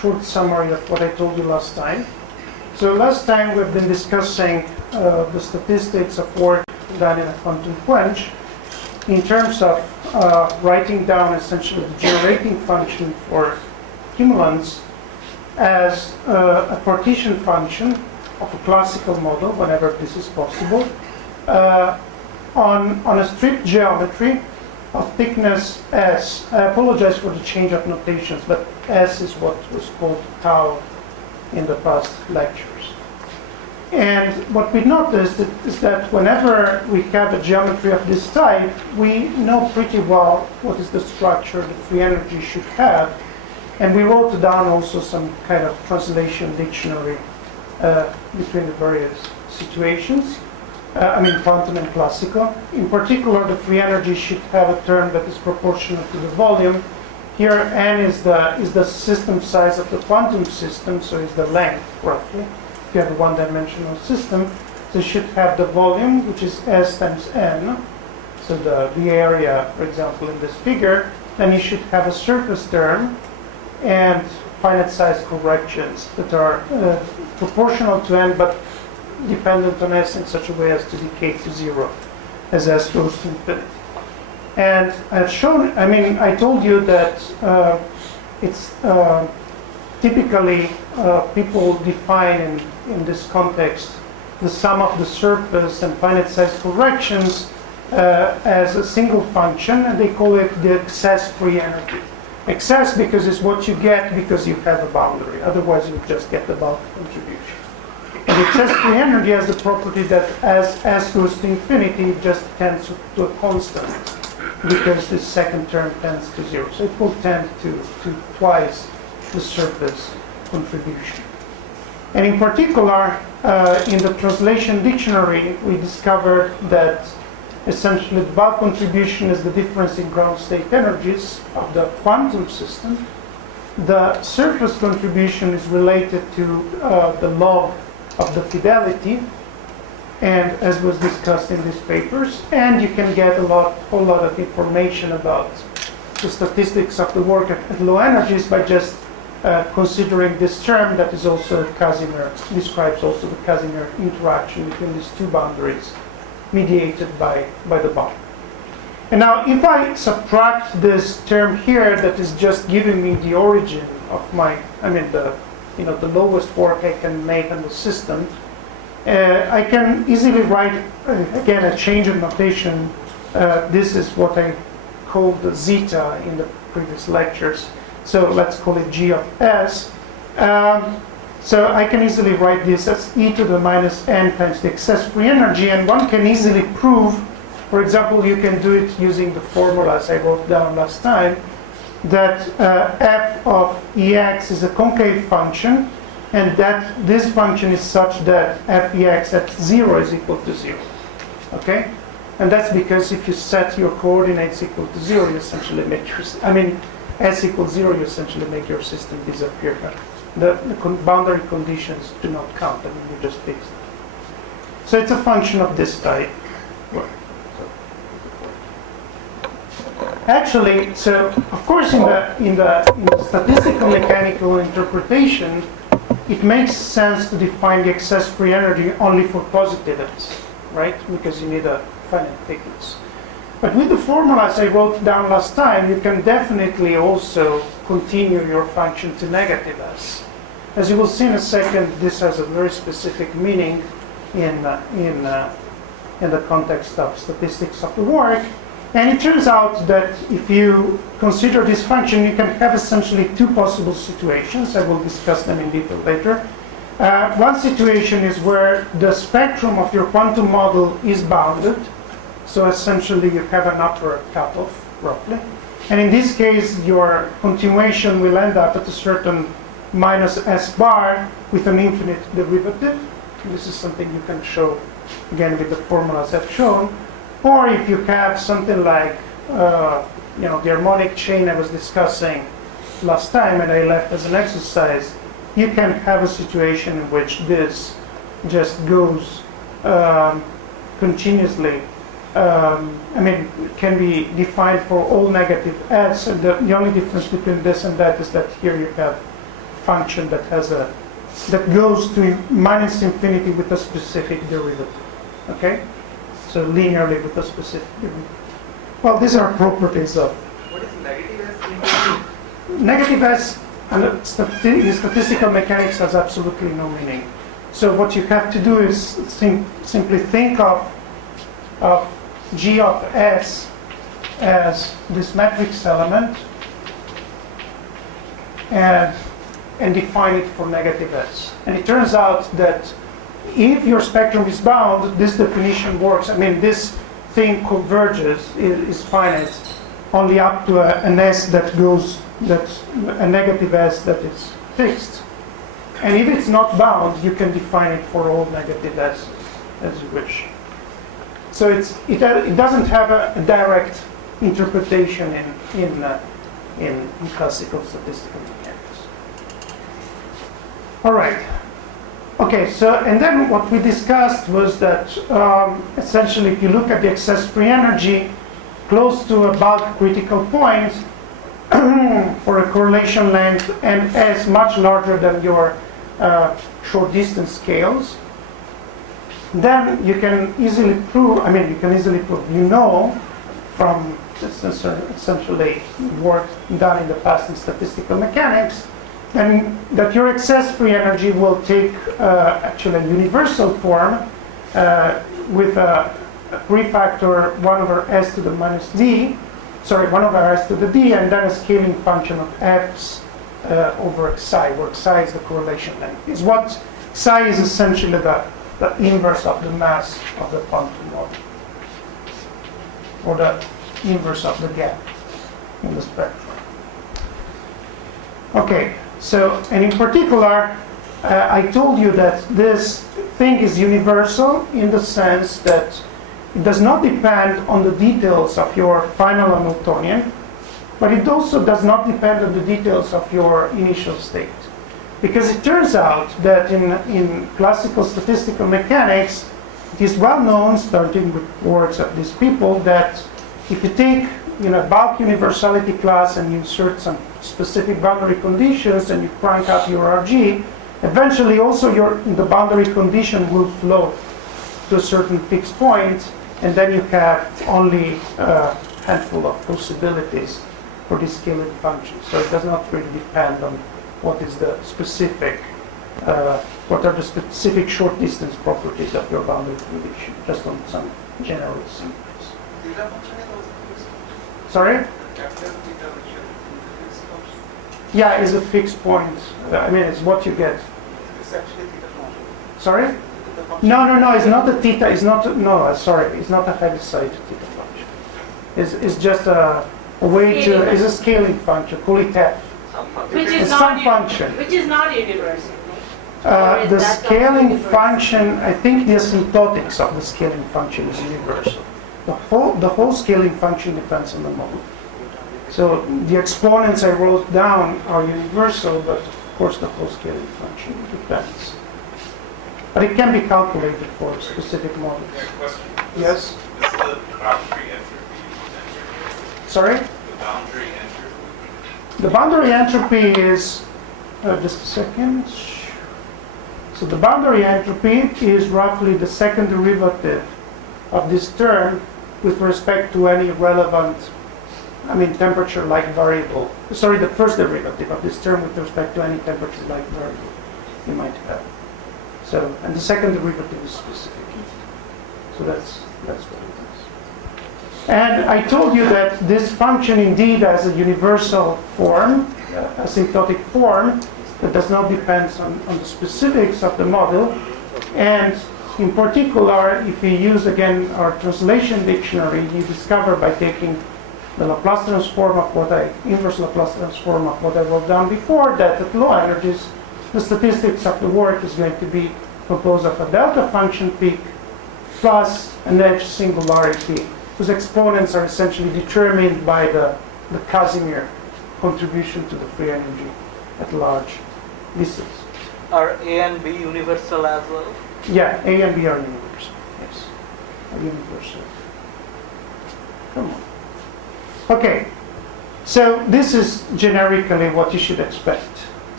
short summary of what I told you last time. So last time we've been discussing the statistics of work done in a quantum quench in terms of writing down essentially the generating function for cumulants as a partition function of a classical model, whenever this is possible, on a strip geometry of thickness S. I apologize for the change of notations, but S is what was called tau in the past lectures. And what we noticed is that whenever we have a geometry of this type, we know pretty well what is the structure the free energy should have. And we wrote down also some kind of translation dictionary between the various situations. Quantum and classical. In particular, the free energy should have a term that is proportional to the volume. Here, n is the system size of the quantum system, so is the length, roughly. If you have a one-dimensional system, so you should have the volume, which is S times n, so the area, for example, in this figure. Then you should have a surface term and finite size corrections that are proportional to n, but dependent on S in such a way as to decay to zero as S goes to infinity. And I've shown, I told you that it's typically people define in this context the sum of the surface and finite size corrections as a single function, and they call it the excess free energy. Excess because it's what you get because you have a boundary, otherwise you just get the bulk contribution. And excess free energy has the property that as S goes to infinity, it just tends to a constant because this second term tends to zero. So it will tend to twice the surface contribution. And in particular, in the translation dictionary, we discovered that essentially the bulk contribution is the difference in ground state energies of the quantum system. The surface contribution is related to the log of the fidelity, and as was discussed in these papers, and you can get a whole lot of information about the statistics of the work at low energies by just considering this term that is also Casimir, describes also the Casimir interaction between these two boundaries mediated by the bound. And now if I subtract this term here that is just giving me the origin of my, the lowest work I can make on the system, I can easily write, again, a change of notation. This is what I called the zeta in the previous lectures. So let's call it G of S. So I can easily write this as e to the minus n times the excess free energy, and one can easily prove, for example, you can do it using the formulas I wrote down last time, that f of Ex is a concave function, and that this function is such that f Ex at 0 is equal to 0. Okay? And that's because if you set your coordinates equal to 0, you essentially make your, S equals 0, you essentially make your system disappear. The boundary conditions do not count, you just fix it. So it's a function of this type. Actually, so of course in the statistical mechanical interpretation, it makes sense to define the excess free energy only for positive ends, right? Because you need a finite thickness. But with the formulas I wrote down last time, you can definitely also continue your function to negative S. As you will see in a second, this has a very specific meaning in the context of statistics of the work. And it turns out that if you consider this function, you can have essentially two possible situations. I will discuss them in detail later. One situation is where the spectrum of your quantum model is bounded. So essentially you have an upper cutoff, roughly. And in this case, your continuation will end up at a certain minus S bar with an infinite derivative. This is something you can show, again, with the formulas I've shown. Or if you have something like, the harmonic chain I was discussing last time and I left as an exercise, you can have a situation in which this just goes continuously. Can be defined for all negative S, and the only difference between this and that is that here you have function that goes to minus infinity with a specific derivative. Okay? So linearly with a specific derivative. Well, these are properties of. What is negative S? Negative S and statistical mechanics has absolutely no meaning. So what you have to do is simply think of G of S as this matrix element and define it for negative S. And it turns out that if your spectrum is bound, this definition works. I mean, this thing converges, is finite, only up to an S that's a negative S that is fixed. And if it's not bound, you can define it for all negative S's as you wish. So it doesn't have a direct interpretation in classical statistical mechanics. All right. Okay, so, and then what we discussed was that essentially if you look at the excess free energy close to a bulk critical point for a correlation length and S much larger than your short distance scales, then you can easily prove, you know from essentially work done in the past in statistical mechanics, and that your excess free energy will take actually a universal form with a prefactor 1 over s to the minus d, 1 over s to the d, and then a scaling function of f's over psi, where psi is the correlation length. Is what psi is essentially the inverse of the mass of the quantum model, or the inverse of the gap in the spectrum. Okay. So, and in particular, I told you that this thing is universal in the sense that it does not depend on the details of your final Hamiltonian, but it also does not depend on the details of your initial state. Because it turns out that in classical statistical mechanics, it is well known, starting with works of these people, that if you take bulk universality class and you insert some specific boundary conditions and you crank up your RG, eventually also the boundary condition will flow to a certain fixed point, and then you have only a handful of possibilities for this scaling function. So it does not really depend on what is the specific, what are the specific short distance properties of your boundary condition, just on some general symbols. Sorry? Yeah, it's a fixed point. It's what you get. It's actually theta function. Sorry? No, it's not a theta. It's not a heaviside theta function. It's just a way to, it's a scaling function, call it f. Which is it's not some function. Which is not universal. The scaling function, I think the asymptotics of the scaling function is universal. The whole scaling function depends on the model. So the exponents I wrote down are universal, but of course the whole scaling function depends. But it can be calculated for specific models. Question. Yes? Is the boundary entropy? Sorry? The boundary entropy? The boundary entropy is, just a second. So the boundary entropy is roughly the second derivative of this term with respect to any relevant, temperature-like variable. Sorry, the first derivative of this term with respect to any temperature-like variable you might have. So, and the second derivative is specific. So that's what it is. And I told you that this function indeed has a universal form, asymptotic form, that does not depend on the specifics of the model. And in particular, if we use again our translation dictionary, you discover by taking the Laplace transform of inverse Laplace transform of what I wrote down before, that at low energies, the statistics of the work is going to be composed of a delta function peak plus an edge singularity, whose exponents are essentially determined by the Casimir contribution to the free energy at large distance. Are A and B universal as well? Yeah, A and B are universal. Yes, are universal. Come on. Okay, so this is generically what you should expect.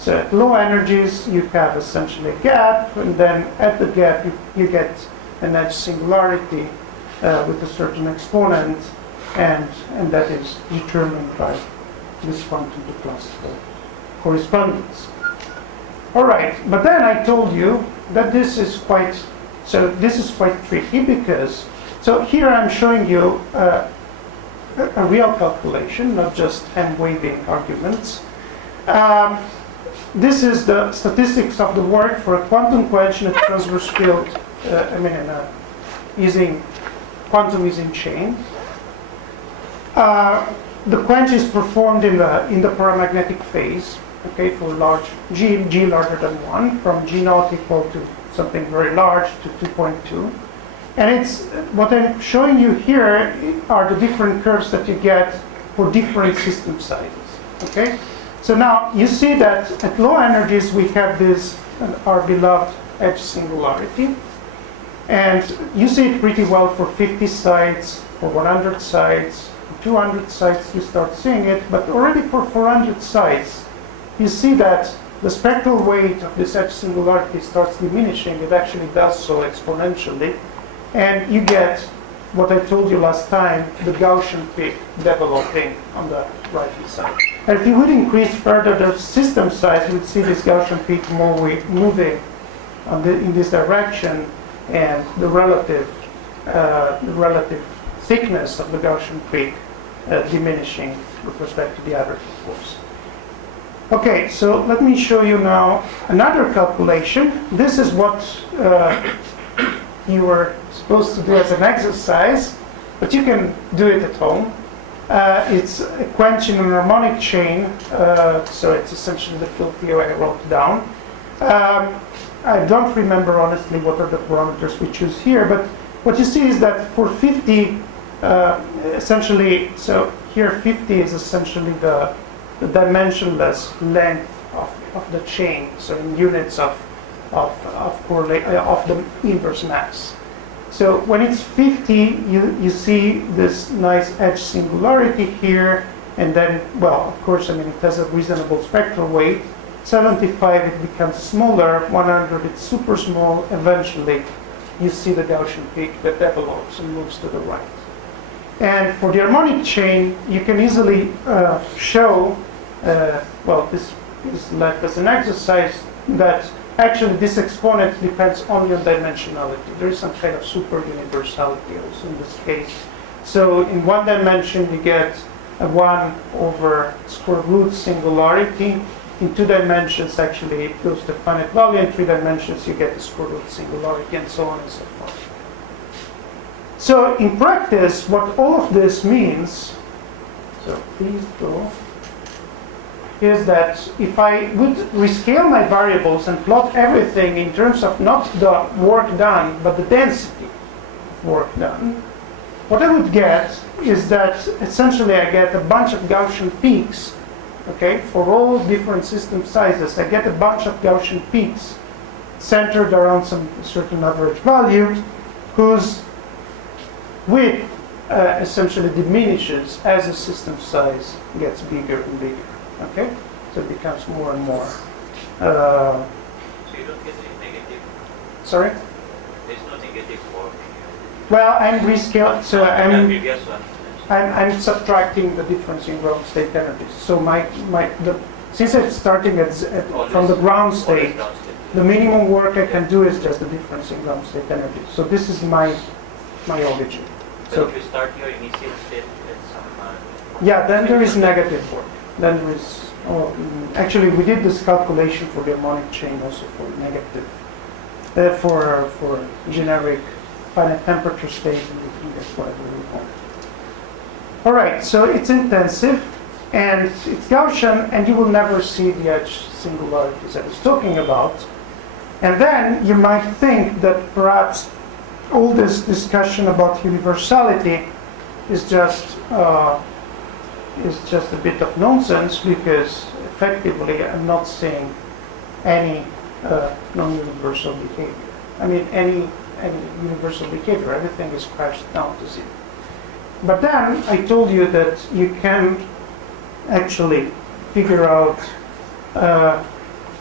So at low energies, you have essentially a gap, and then at the gap, you get an edge singularity with a certain exponent, and that is determined by this quantum to classical correspondence. All right, but then I told you that this is quite tricky because, so here I'm showing you a real calculation, not just hand-waving arguments. This is the statistics of the work for a quantum quench in a transverse field, using quantum using chain. The quench is performed in the paramagnetic phase, okay, for large g larger than 1, from g naught equal to something very large to 2.2. And it's what I'm showing you here are the different curves that you get for different system sizes, okay? So now you see that at low energies we have this, our beloved edge singularity. And you see it pretty well for 50 sites, for 100 sites, for 200 sites you start seeing it, but already for 400 sites, you see that the spectral weight of this edge singularity starts diminishing. It actually does so exponentially. And you get what I told you last time, the Gaussian peak developing on the right-hand side. And if you would increase further the system size, you would see this Gaussian peak moving in this direction, and the relative thickness of the Gaussian peak diminishing with respect to the average, of course. Okay, so let me show you now another calculation. This is what you were supposed to do as an exercise, but you can do it at home. It's a quench in an harmonic chain, so it's essentially the field theory I wrote down. I don't remember honestly what are the parameters we choose here, but what you see is that for 50, essentially, so here 50 is essentially the dimensionless length of the chain, so in units of the inverse mass. So when it's 50, you see this nice edge singularity here, and then, well, of course, I mean, it has a reasonable spectral weight. 75, it becomes smaller. 100, it's super small. Eventually, you see the Gaussian peak that develops and moves to the right. And for the harmonic chain, you can easily show, well, this is left as an exercise, that actually this exponent depends only on dimensionality. There is some kind of super universality also in this case. So in one dimension, you get a 1 over square root singularity. In 2 dimensions, actually, it goes to finite value. In 3 dimensions, you get the square root singularity, and so on and so forth. So in practice, what all of this means, so please go, is that if I would rescale my variables and plot everything in terms of not the work done, but the density of work done, what I would get is that essentially I get a bunch of Gaussian peaks, okay, for all different system sizes. I get a bunch of Gaussian peaks centered around some certain average value, whose width essentially diminishes as the system size gets bigger and bigger. Okay, so it becomes more and more. So you don't get any negative. Sorry? There's no negative work. Well, I'm rescaling. So The previous one. I'm subtracting the difference in ground state energies. So since I'm starting from the ground state, the minimum work I can do is just the difference in ground state energies. So this is my origin. So if you start your initial state at some. Yeah, then there is negative work. Then there is, actually we did this calculation for the harmonic chain also for negative, for generic finite temperature state, and we can get whatever we want. All right, so it's intensive, and it's Gaussian, and you will never see the edge singularities I was talking about. And then you might think that perhaps all this discussion about universality is just a bit of nonsense, because effectively I'm not seeing any non-universal behavior. I mean, any universal behavior. Everything is crashed down to zero. But then I told you that you can actually figure out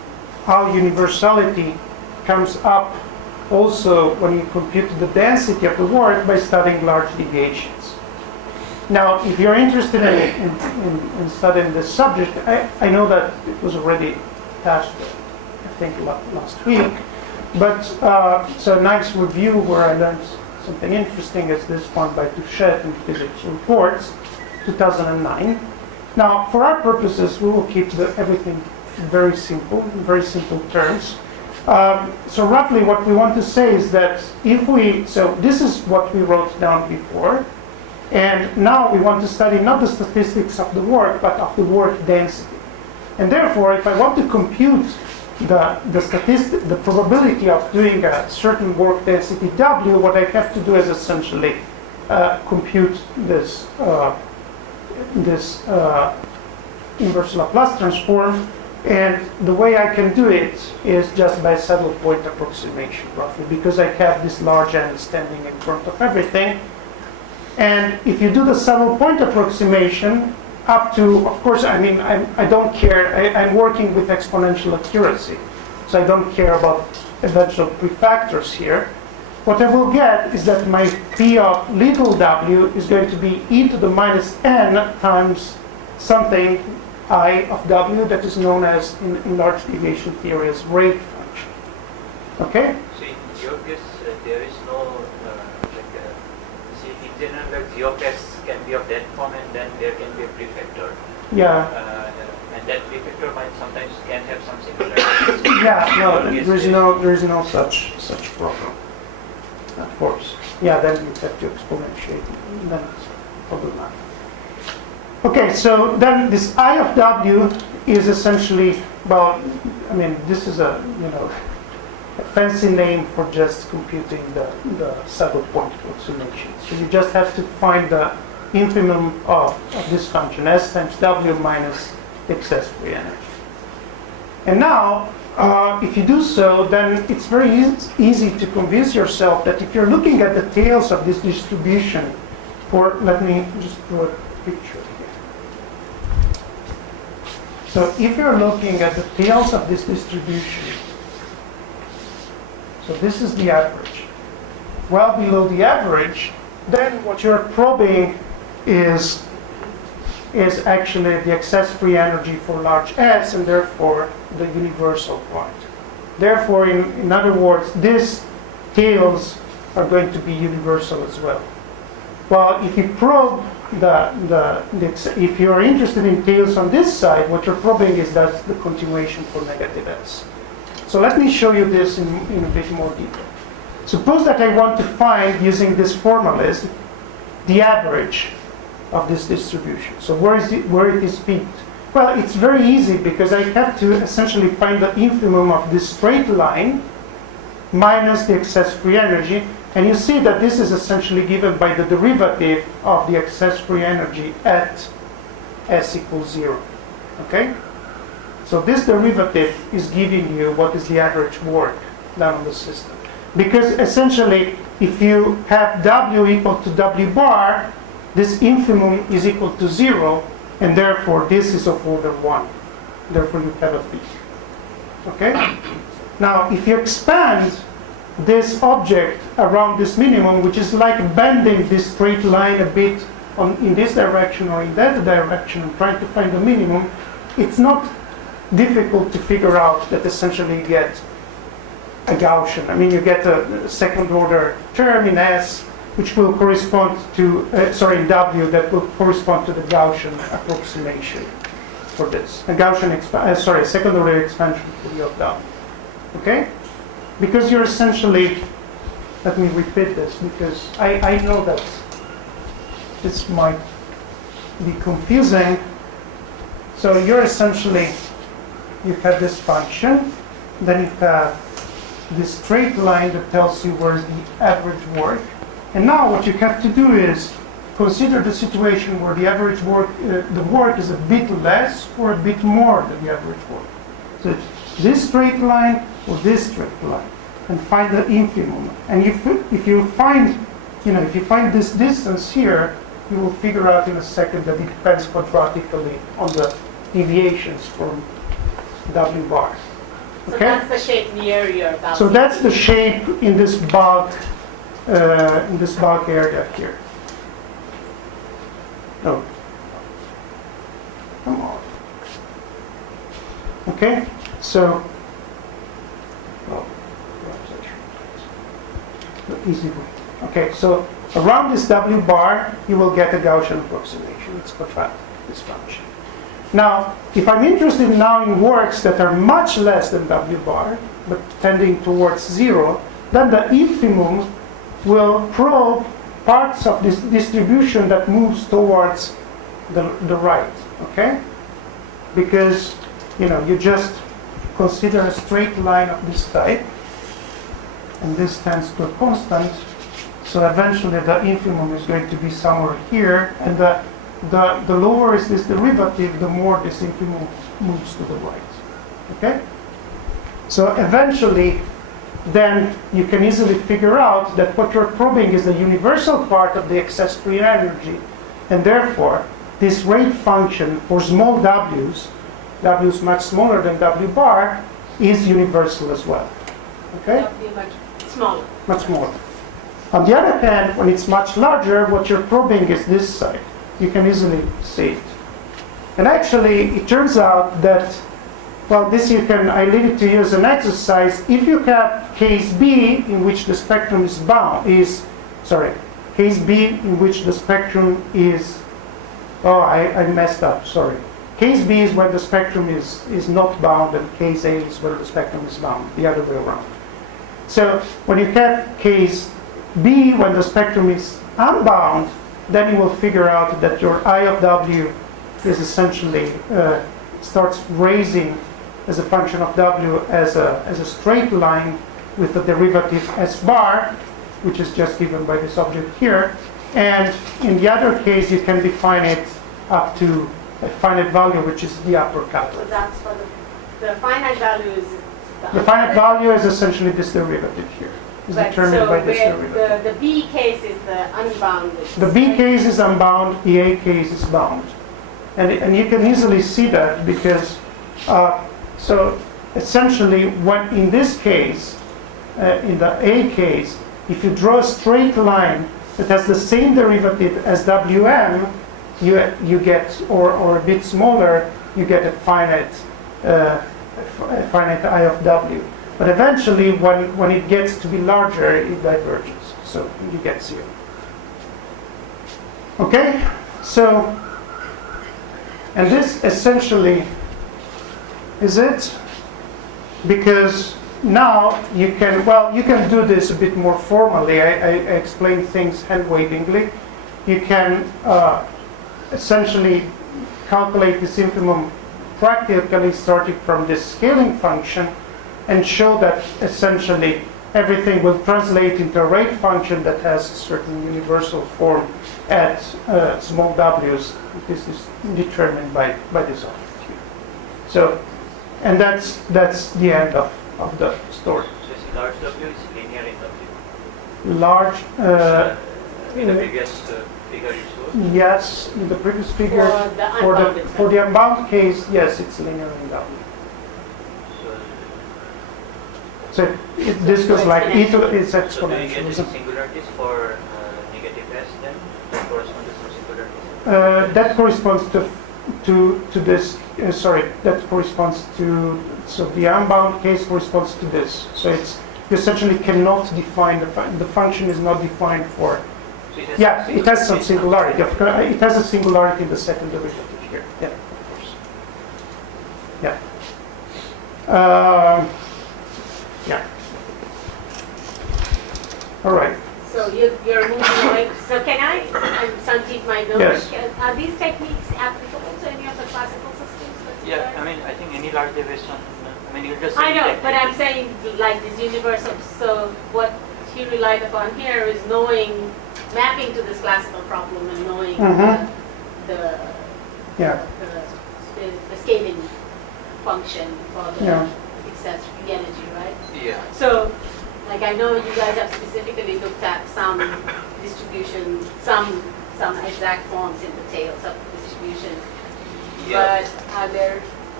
how universality comes up also when you compute the density of the work by studying large deviations. Now, if you're interested in studying this subject, I know that it was already touched, I think, last week, but it's a nice review where I learned something interesting is this one by Touchet in Physics Reports, 2009. Now, for our purposes, we will keep everything very simple, in very simple terms. So roughly what we want to say is that so this is what we wrote down before, and now we want to study not the statistics of the work, but of the work density. And therefore, if I want to compute the probability of doing a certain work density W, what I have to do is essentially compute this inverse Laplace transform, and the way I can do it is just by saddle point approximation, roughly, because I have this large n standing in front of everything. And if you do the saddle point approximation up to, of course, I mean, I don't care, I'm working with exponential accuracy, so I don't care about eventual prefactors here. What I will get is that my P of little w is going to be e to the minus n times something I of w that is known as, in large deviation theory, as rate function. Okay? So in G of S, there is no, see, in general, like G of S can be of that form, and then there can be a prefactor. Yeah. And that prefactor might sometimes can have some similarities. Yeah, no, there is no such problem. Of course. Yeah, then you have to exponentiate, and then it's problematic. Okay, so then this I of W is essentially, well, I mean, this is a fancy name for just computing the saddle point approximation. So you just have to find the infimum of this function, S times W minus excess free energy. And now, if you do so, then it's very easy to convince yourself that if you're looking at the tails of this distribution, let me just draw a picture here. So if you're looking at the tails of this distribution, so this is the average. Well below the average, then what you're probing is actually the excess free energy for large S, and therefore the universal part. Therefore, in other words, these tails are going to be universal as well. Well, if you probe if you're interested in tails on this side, what you're probing is that's the continuation for negative S. So let me show you this in a bit more detail. Suppose that I want to find, using this formalism, the average of this distribution. So where it is peaked? Well, it's very easy because I have to essentially find the infimum of this straight line minus the excess free energy. And you see that this is essentially given by the derivative of the excess free energy at S equals 0. Okay? So this derivative is giving you what is the average work done on the system. Because essentially, if you have W equal to W bar, this infimum is equal to 0, and therefore this is of order 1. Therefore you have a peak. Okay? Now, if you expand this object around this minimum, which is like bending this straight line a bit in this direction or in that direction and trying to find the minimum, it's not difficult to figure out that essentially you get a Gaussian. I mean, you get a second order term in S, which will correspond to, in W, that will correspond to the Gaussian approximation for this. A Gaussian, second order expansion for the of W. Okay? Because you're essentially, let me repeat this, because I know that this might be confusing. So you're essentially, you have this function, then you have this straight line that tells you where's the average work. And now what you have to do is consider the situation where the average work, the work is a bit less or a bit more than the average work. So it's this straight line or this straight line, and find the infimum. And if you find this distance here, you will figure out in a second that it depends quadratically on the deviations from W bar. So Okay? that's the shape near your Gaussian. So that's the shape in this bulk area here. Oh, come on. Okay, so the easy way. Okay, so around this W bar, you will get a Gaussian approximation. It's quadratic, this function. Now, if I'm interested now in works that are much less than W bar, but tending towards 0, then the infimum will probe parts of this distribution that moves towards the right, okay? Because, you just consider a straight line of this type, and this tends to a constant, so eventually the infimum is going to be somewhere here, and the lower is this derivative, the more this infimum moves to the right, okay? So eventually, then you can easily figure out that what you're probing is the universal part of the excess free energy, and therefore, this rate function for small w's much smaller than W bar, is universal as well. Okay? That'll be much smaller. Much smaller. On the other hand, when it's much larger, what you're probing is this side. You can easily see it. And actually, it turns out that, well, I leave it to you as an exercise. If you have case B in which the spectrum case B in which the spectrum is, I messed up, sorry. Case B is when the spectrum is not bound, and case A is where the spectrum is bound, the other way around. So when you have case B when the spectrum is unbound, then you will figure out that your I of W is essentially starts raising as a function of W as a straight line with the derivative S bar, which is just given by this object here. And in the other case, you can define it up to a finite value, which is the upper So couplet. that's for the finite value is The finite value is essentially this derivative here. Is Right, determined so by this where derivative. the B case is the unbounded. The B case is unbound, the A case is bound. And you can easily see that because, so essentially, when in this case, in the A case, if you draw a straight line that has the same derivative as Wm, you get, or a bit smaller, you get a finite I of W. But eventually, when it gets to be larger, it diverges. So you get 0. Okay? So, and this essentially is it. Because now you can do this a bit more formally. I explain things hand-wavingly. You can essentially calculate this infimum practically starting from this scaling function and show that essentially everything will translate into a rate function that has a certain universal form at small w's. This is determined by this object here. So, and that's the end of the story. So this large W is linear in W. Large, In the previous figure you showed. yes, in the previous figure, For for the unbound case, yes, it's linear in W. So this goes like e to it's So do you exponential. get isn't any it? singularities for negative S then? That correspond to some singularities? That corresponds to this. That corresponds to. So the unbound case corresponds to this. So it's you essentially cannot define the function is not defined for. So It has some singularity. Of course, it has a singularity in the second derivative here. Yeah, of course. Yeah. Yeah. All right. So you're moving away. So can I, and Sanjeev might know, Yes. are these techniques applicable to any of the classical systems? that you Yeah, guys- I mean, I think any large deviation, you just I say know, technique. but I'm saying like this universal. So what he relied upon here is knowing, mapping to this classical problem and knowing Mhm. the, Yeah. the scaling function for the Yeah. excess free energy, right? Yeah. So, like I know you guys have specifically looked at some distribution, some exact forms in the tails of the distribution. Yeah. But are there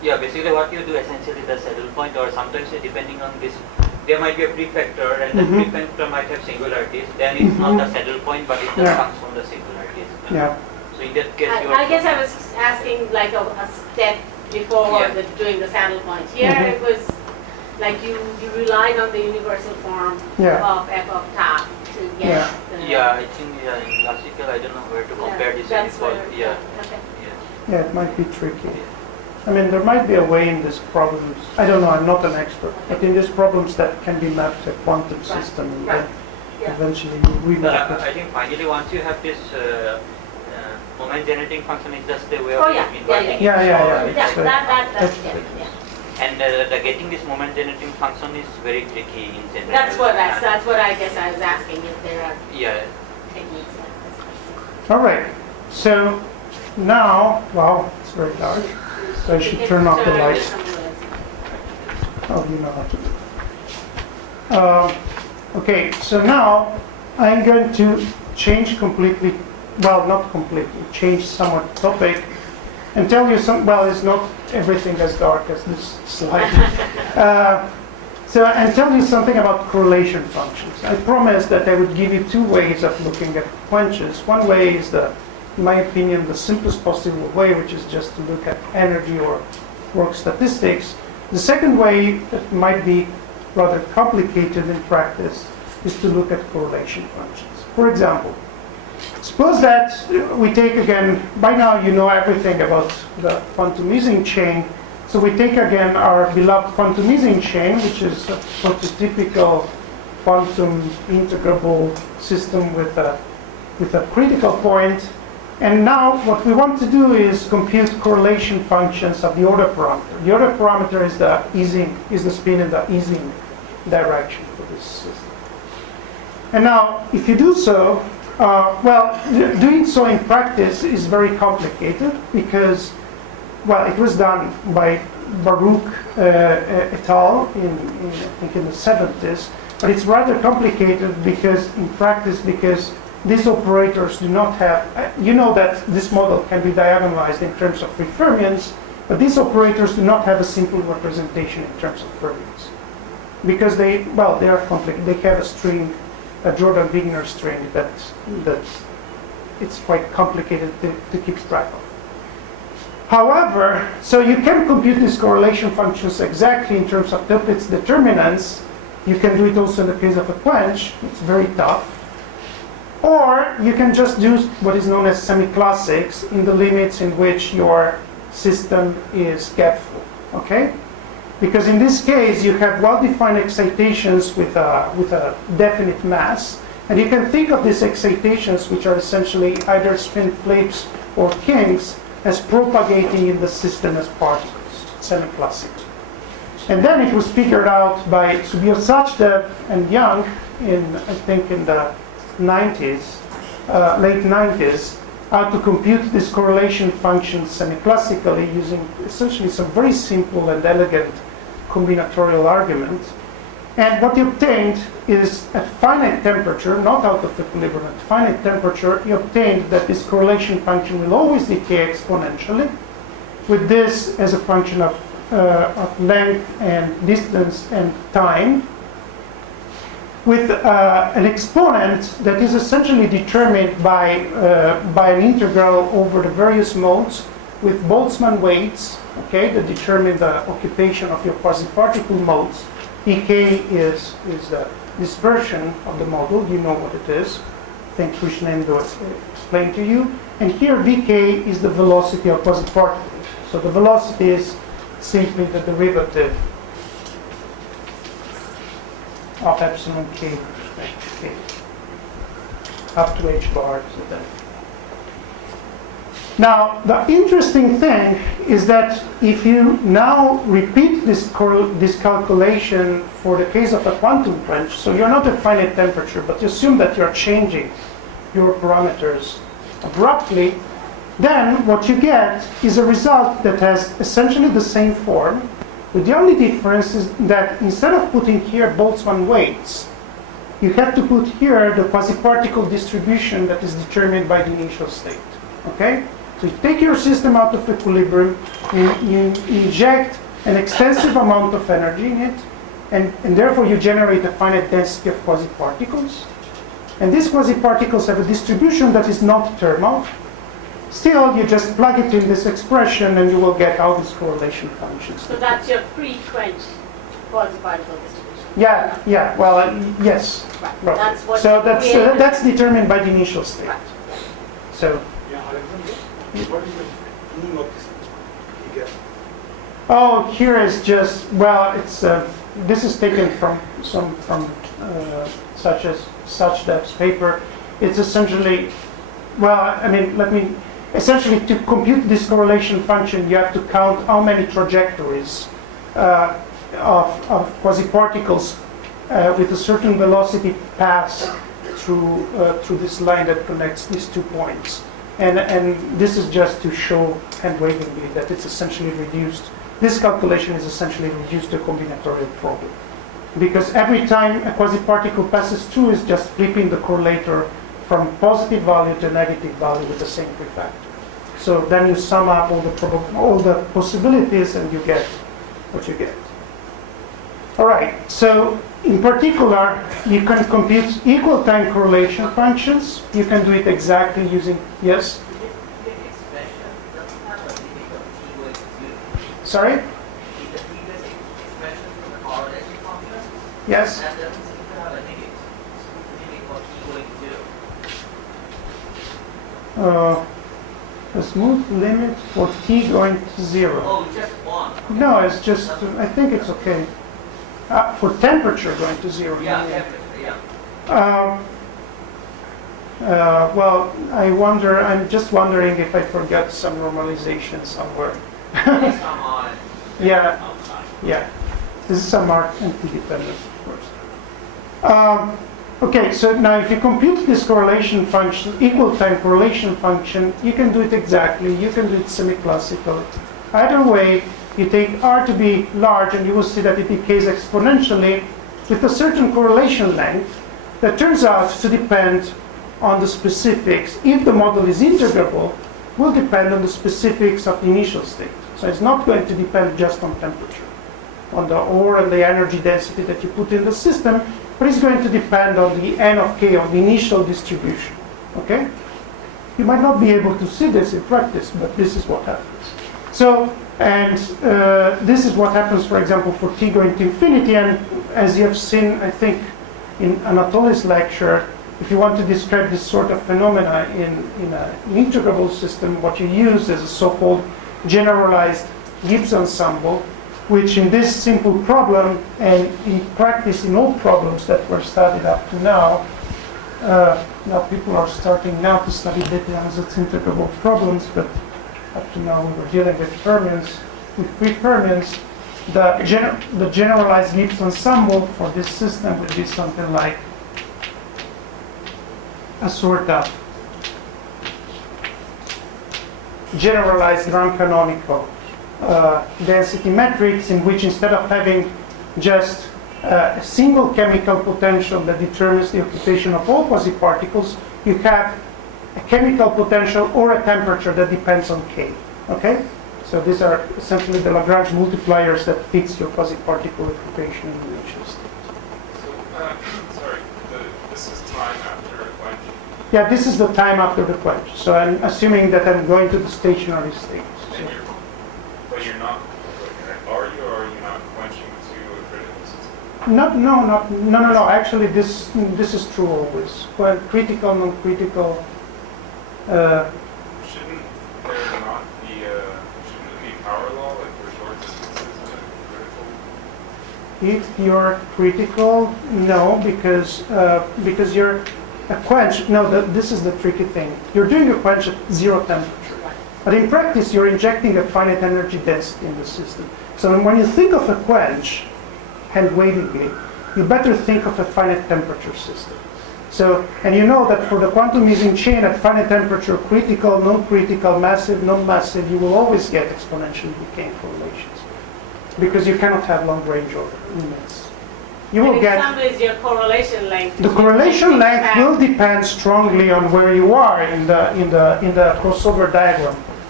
Yeah, basically what you do essentially the saddle point, or sometimes depending on this, there might be a prefactor and the prefactor might have singularities. Then it's not the saddle point, but it just comes from the singularities. Yeah. So in that case, I guess I was asking like a step before doing the saddle point. Here it was like you relied on the universal form of f of tau to get the... I think in classical, I don't know where to compare this. That's where, yeah. Okay. Yeah, it might be tricky. I mean, there might be a way in these problems, I don't know, I'm not an expert, but in these problems that can be mapped to a quantum system, and then eventually you remap it. I think finally once you have this moment generating function, it's just a way of inverting it. And the getting this moment generating function is very tricky in general. That's what I guess I was asking, if there are techniques like this. All right, so now, wow, it's very dark, so I should turn off the light. Oh, you know how to do it. Okay, so now I'm going to change completely, well, not completely, change somewhat topic and tell you some, well, it's not everything as dark as this slide. And tell you something about correlation functions. I promised that I would give you two ways of looking at quenches. One way is in my opinion, the simplest possible way, which is just to look at energy or work statistics. The second way, that might be rather complicated in practice, is to look at correlation functions. For example, suppose that we take again, by now you know everything about the quantum Ising chain, so we take again our beloved quantum Ising chain, which is a prototypical quantum integrable system with a critical point. And now what we want to do is compute correlation functions of the order parameter. The order parameter is the spin in the Ising direction for this system. And now, if you do so, doing so in practice is very complicated because, well, it was done by Baruch et al. I think in the 70s, but it's rather complicated because in practice, because these operators do not have, you know that this model can be diagonalized in terms of free fermions, but these operators do not have a simple representation in terms of fermions. Because they are complicated. They have a string, a Jordan-Wigner string that it's quite complicated to keep track of. However, so you can compute these correlation functions exactly in terms of Toeplitz determinants. You can do it also in the case of a quench. It's very tough. Or you can just do what is known as semi-classics in the limits in which your system is gapful. Okay? Because in this case, you have well-defined excitations with a definite mass. And you can think of these excitations, which are essentially either spin flips or kinks, as propagating in the system as particles, semi-classic. And then it was figured out by Subiosachdev and Young I think in the 90s, late 90s, how to compute this correlation function semi-classically using essentially some very simple and elegant combinatorial argument. And what you obtained is at finite temperature, not out of equilibrium, at finite temperature, you obtained that this correlation function will always decay exponentially, with this as a function of length and distance and time, with an exponent that is essentially determined by an integral over the various modes with Boltzmann weights, okay, that determine the occupation of your quasi-particle modes. Ek is the dispersion of the model, you know what it is. I think Krishnendu explained to you. And here Vk is the velocity of quasi-particles. So the velocity is simply the derivative of epsilon k with respect to k, up to h bar to that. Now, the interesting thing is that if you now repeat this calculation for the case of a quantum quench, so you're not at finite temperature, but you assume that you're changing your parameters abruptly, then what you get is a result that has essentially the same form, with the only difference is that instead of putting here Boltzmann weights, you have to put here the quasi-particle distribution that is determined by the initial state. Okay? So you take your system out of equilibrium, you inject an extensive amount of energy in it, and therefore you generate a finite density of quasi-particles. And these quasi-particles have a distribution that is not thermal. Still, you just plug it in this expression and you will get all these correlation functions. So that's your pre-quench quasi-particle distribution? Yeah, well, yes. Right. That's what so that's determined by the initial state. Right. So. Yeah, Alessandro, what is the meaning of this figure? Oh, here is just, well, it's this is taken from Sachdev's paper. It's essentially, well, I mean, essentially to compute this correlation function, you have to count how many trajectories of quasi-particles with a certain velocity pass through this line that connects these 2 points. And this is just to show hand-wavingly that it's essentially reduced. This calculation is essentially reduced to a combinatorial problem. Because every time a quasi-particle passes through, is just flipping the correlator from positive value to negative value with the same prefactor. So then you sum up all the possibilities and you get what you get. All right, so in particular, you can compute equal time correlation functions. You can do it exactly using, yes? Sorry? Yes? That doesn't seem to have a limit for t going to 0. A smooth limit for t going to 0. Oh, just one. No, it's just, I think it's okay. For temperature going to 0. Yeah, temperature, yeah. Well, I'm just wondering if I forgot some normalization somewhere. Yeah, Outside. yeah. This is some marked anti-dependent, of course. Okay, so now if you compute this correlation function, equal time correlation function, you can do it exactly. You can do it semi-classical. Either way, you take R to be large and you will see that it decays exponentially with a certain correlation length that turns out to depend on the specifics. If the model is integrable, will depend on the specifics of the initial state. So it's not going to depend just on temperature, on the ore and the energy density that you put in the system, but it's going to depend on the n of k, on the initial distribution. Okay? You might not be able to see this in practice, but this is what happens. So, and this is what happens, for example, for t going to infinity. And as you have seen, I think, in Anatoly's lecture, if you want to describe this sort of phenomena in an integrable system, what you use is a so-called generalized Gibbs ensemble, which in this simple problem, and in practice in all problems that were studied up to now, now people are starting now to study Deviations integrable problems, but up to now we were dealing with fermions, with free fermions. The generalized Gibbs ensemble for this system would be something like a sort of generalized non-canonical density matrix, in which instead of having just a single chemical potential that determines the occupation of all quasi-particles, you have a chemical potential or a temperature that depends on K. Okay? So these are essentially the Lagrange multipliers that fix your quasi-particle occupation in the initial state. So, sorry, this is time after a quench? Yeah, this is the time after the quench. So I'm assuming that I'm going to the stationary state. So. But you're not, are you, or are you not quenching to a critical system? No. Actually, this is true always. Well, critical, non-critical. Shouldn't there not be shouldn't it be power law, like for short distances and critical? If you're critical, no, because you're a quench. No, this is the tricky thing. You're doing a quench at 0 temperature. But in practice, you're injecting a finite energy density in the system. So when you think of a quench, hand-wavingly, you better think of a finite temperature system. So, and you know that for the quantum Ising chain at finite temperature, critical, non-critical, massive, non-massive, you will always get exponentially decaying correlations. Because you cannot have long-range limits. You will get... In some ways, your correlation length... The correlation length will depend strongly on where you are in the crossover diagram.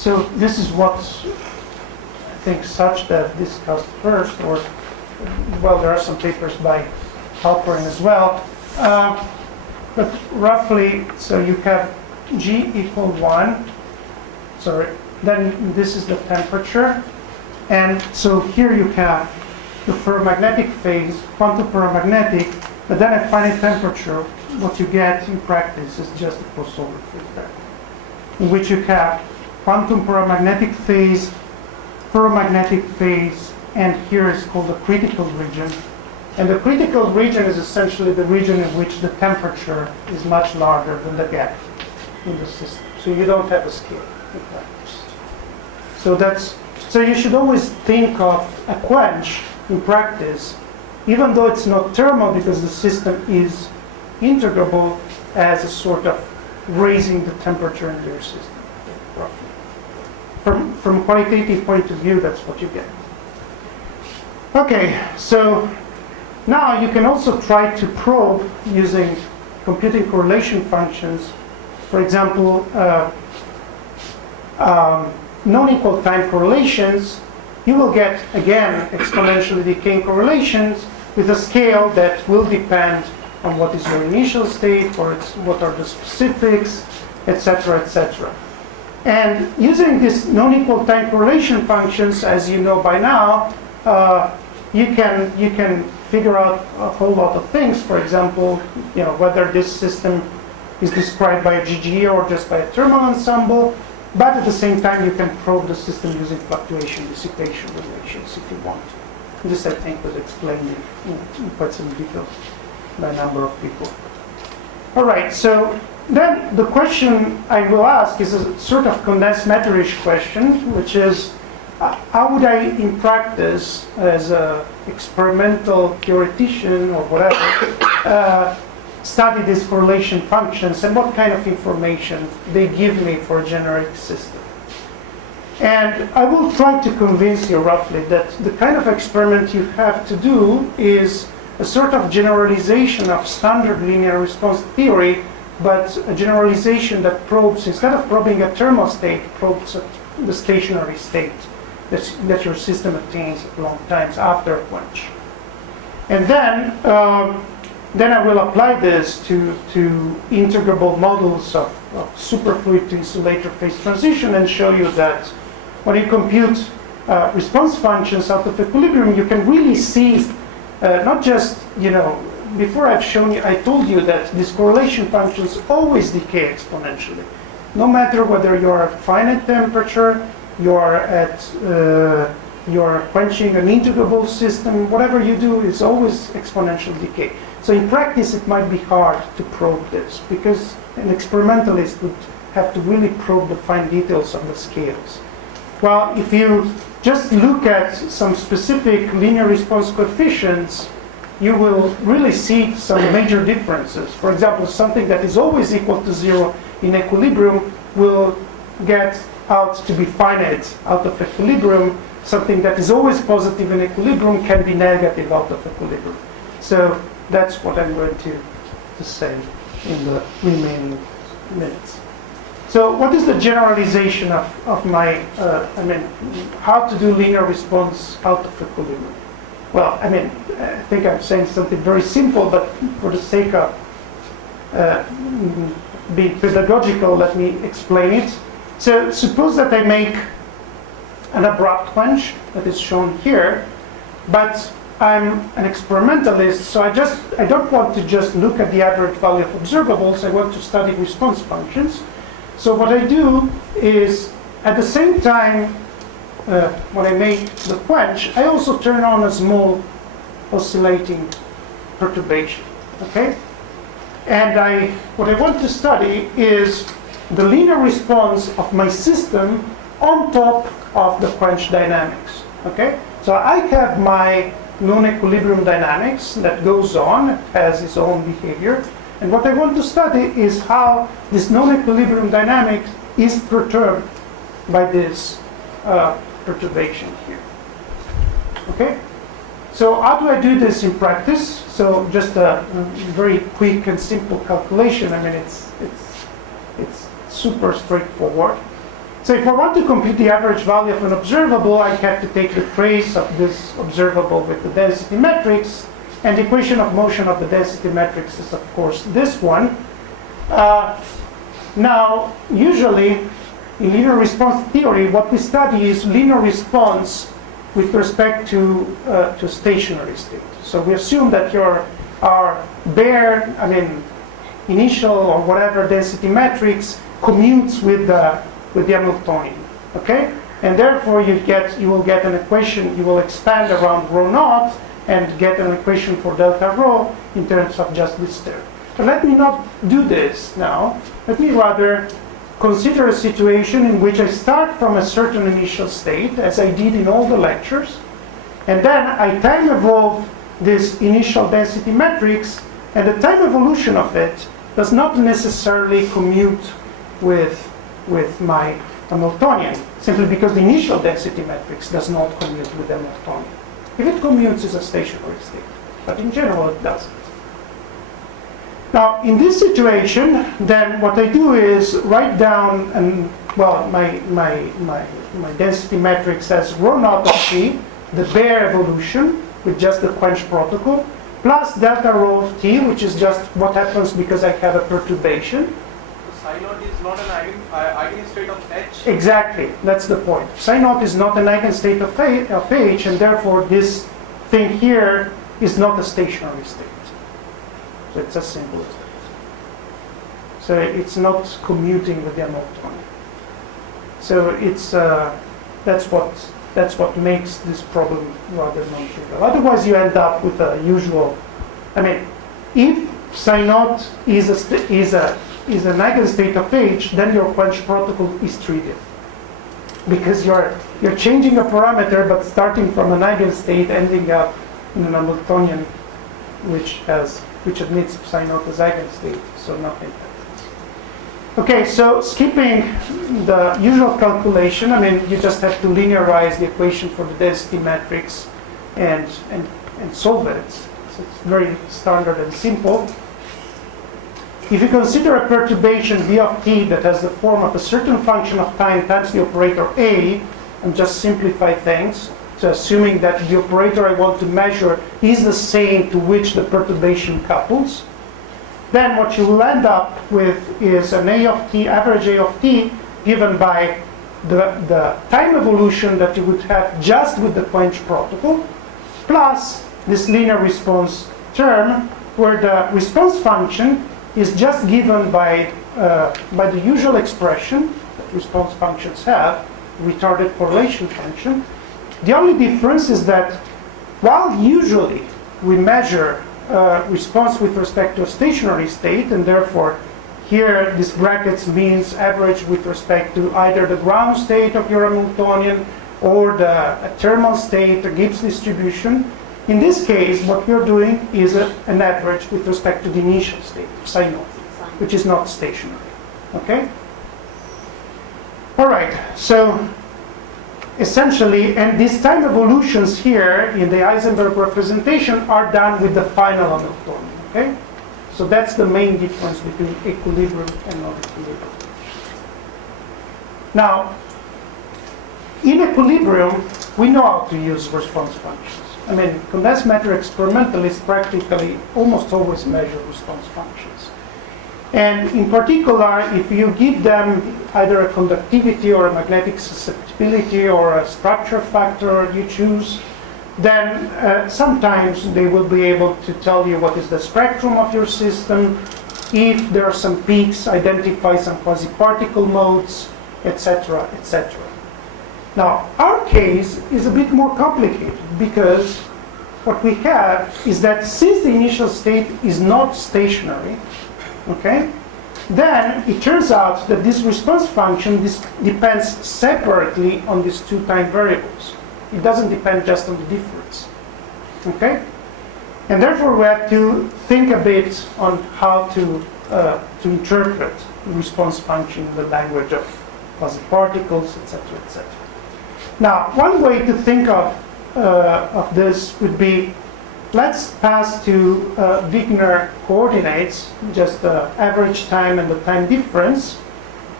So this is what I think Sachdev discussed first, or, well, there are some papers by Halperin as well. But roughly, so you have G equal 1, sorry, then this is the temperature. And so here you have the ferromagnetic phase, quantum ferromagnetic, but then at finite temperature, what you get in practice is just a crossover feedback, in which you have quantum ferromagnetic phase, and here is called the critical region. And the critical region is essentially the region in which the temperature is much larger than the gap in the system. So you don't have a scale in practice. So you should always think of a quench in practice, even though it's not thermal because the system is integrable, as a sort of raising the temperature in your system, roughly. From a qualitative point of view, that's what you get. Okay, so now you can also try to probe using computing correlation functions. For example, non-equal time correlations. You will get, again, exponentially decaying correlations with a scale that will depend on what is your initial state, or what are the specifics, etc., etc. And using these non-equal time correlation functions, as you know by now, you can figure out a whole lot of things. For example, whether this system is described by a GGE or just by a thermal ensemble. But at the same time, you can probe the system using fluctuation dissipation relations if you want. This, I think, was explained in quite some detail by a number of people. All right, so then the question I will ask is a sort of condensed matter-ish question, which is, how would I, in practice, as an experimental theoretician or whatever, study these correlation functions, and what kind of information they give me for a generic system. And I will try to convince you roughly that the kind of experiment you have to do is a sort of generalization of standard linear response theory, but a generalization that probes, instead of probing a thermal state, probes the stationary state that your system attains at long times after a quench. And then I will apply this to integrable models of superfluid to insulator phase transition, and show you that when you compute response functions out of equilibrium, you can really see not just, before I've shown you, I told you that these correlation functions always decay exponentially. No matter whether you're at finite temperature, you're quenching an integrable system, whatever you do is always exponential decay. So in practice, it might be hard to probe this, because an experimentalist would have to really probe the fine details of the scales. Well, if you just look at some specific linear response coefficients, you will really see some major differences. For example, something that is always equal to 0 in equilibrium will get out to be finite out of equilibrium. Something that is always positive in equilibrium can be negative out of equilibrium. So that's what I'm going to say in the remaining minutes. So what is the generalization of my, how to do linear response out of equilibrium? Well, I think I'm saying something very simple, but for the sake of being pedagogical, let me explain it. So suppose that I make an abrupt quench that is shown here, but I'm an experimentalist, so I don't want to just look at the average value of observables. I want to study response functions. So what I do is, at the same time, when I make the quench, I also turn on a small oscillating perturbation. Okay, and what I want to study is the linear response of my system on top of the quench dynamics. Okay, so I have my non-equilibrium dynamics that goes on, it has its own behavior, and what I want to study is how this non-equilibrium dynamic is perturbed by this perturbation here. Okay, so how do I do this in practice? So just a very quick and simple calculation. It's super straightforward. So if I want to compute the average value of an observable, I have to take the trace of this observable with the density matrix, and the equation of motion of the density matrix is, of course, this one. Now, usually, in linear response theory, what we study is linear response with respect to stationary state. So we assume that our bare, initial or whatever density matrix commutes with the Hamiltonian, okay? And therefore you will get an equation, you will expand around rho naught and get an equation for delta rho in terms of just this term. But let me not do this now. Let me rather consider a situation in which I start from a certain initial state, as I did in all the lectures, and then I time evolve this initial density matrix, and the time evolution of it does not necessarily commute with my Hamiltonian, simply because the initial density matrix does not commute with the Hamiltonian. If it commutes, it's a stationary state, but in general it doesn't. Now, in this situation, then what I do is write down, my density matrix as rho naught of t, the bare evolution with just the quench protocol, plus delta rho of t, which is just what happens because I have a perturbation. Psi naught is not an eigenstate of H? Exactly, that's the point. Psi naught is not an eigenstate of H, and therefore this thing here is not a stationary state. So it's as simple as that. So it's not commuting with the Hamiltonian. So it's that's what makes this problem rather non-trivial. Otherwise, you end up with a usual. If psi naught is an eigenstate of H, then your quench protocol is trivial, because you're changing a parameter, but starting from an eigenstate, ending up in an Hamiltonian, which admits psi naught as eigenstate, so nothing happens. Okay, so skipping the usual calculation, you just have to linearize the equation for the density matrix and solve it. So it's very standard and simple. If you consider a perturbation v of t that has the form of a certain function of time times the operator a, and just simplify things, so assuming that the operator I want to measure is the same to which the perturbation couples, then what you will end up with is an a of t, average a of t, given by the time evolution that you would have just with the quench protocol, plus this linear response term, where the response function is just given by the usual expression that response functions have, retarded correlation function. The only difference is that while usually we measure response with respect to a stationary state, and therefore here this brackets means average with respect to either the ground state of your Hamiltonian or the thermal state, the Gibbs distribution. In this case, what we're doing is an average with respect to the initial state, psi naught, which is not stationary. Okay? All right, so essentially, and these time evolutions here in the Heisenberg representation are done with the final Hamiltonian. Okay? So that's the main difference between equilibrium and non-equilibrium. Now, in equilibrium, we know how to use response functions. Condensed matter experimentalists practically almost always measure response functions. And in particular, if you give them either a conductivity or a magnetic susceptibility or a structure factor you choose, then sometimes they will be able to tell you what is the spectrum of your system, if there are some peaks, identify some quasi-particle modes, etc., etc. Now, our case is a bit more complicated, because what we have is that since the initial state is not stationary, okay, then it turns out that this response function depends separately on these two time variables. It doesn't depend just on the difference. Okay? And therefore we have to think a bit on how to interpret the response function in the language of quasi-particles, etc., etc. Now, one way to think of this would be, let's pass to Wigner coordinates, just the average time and the time difference,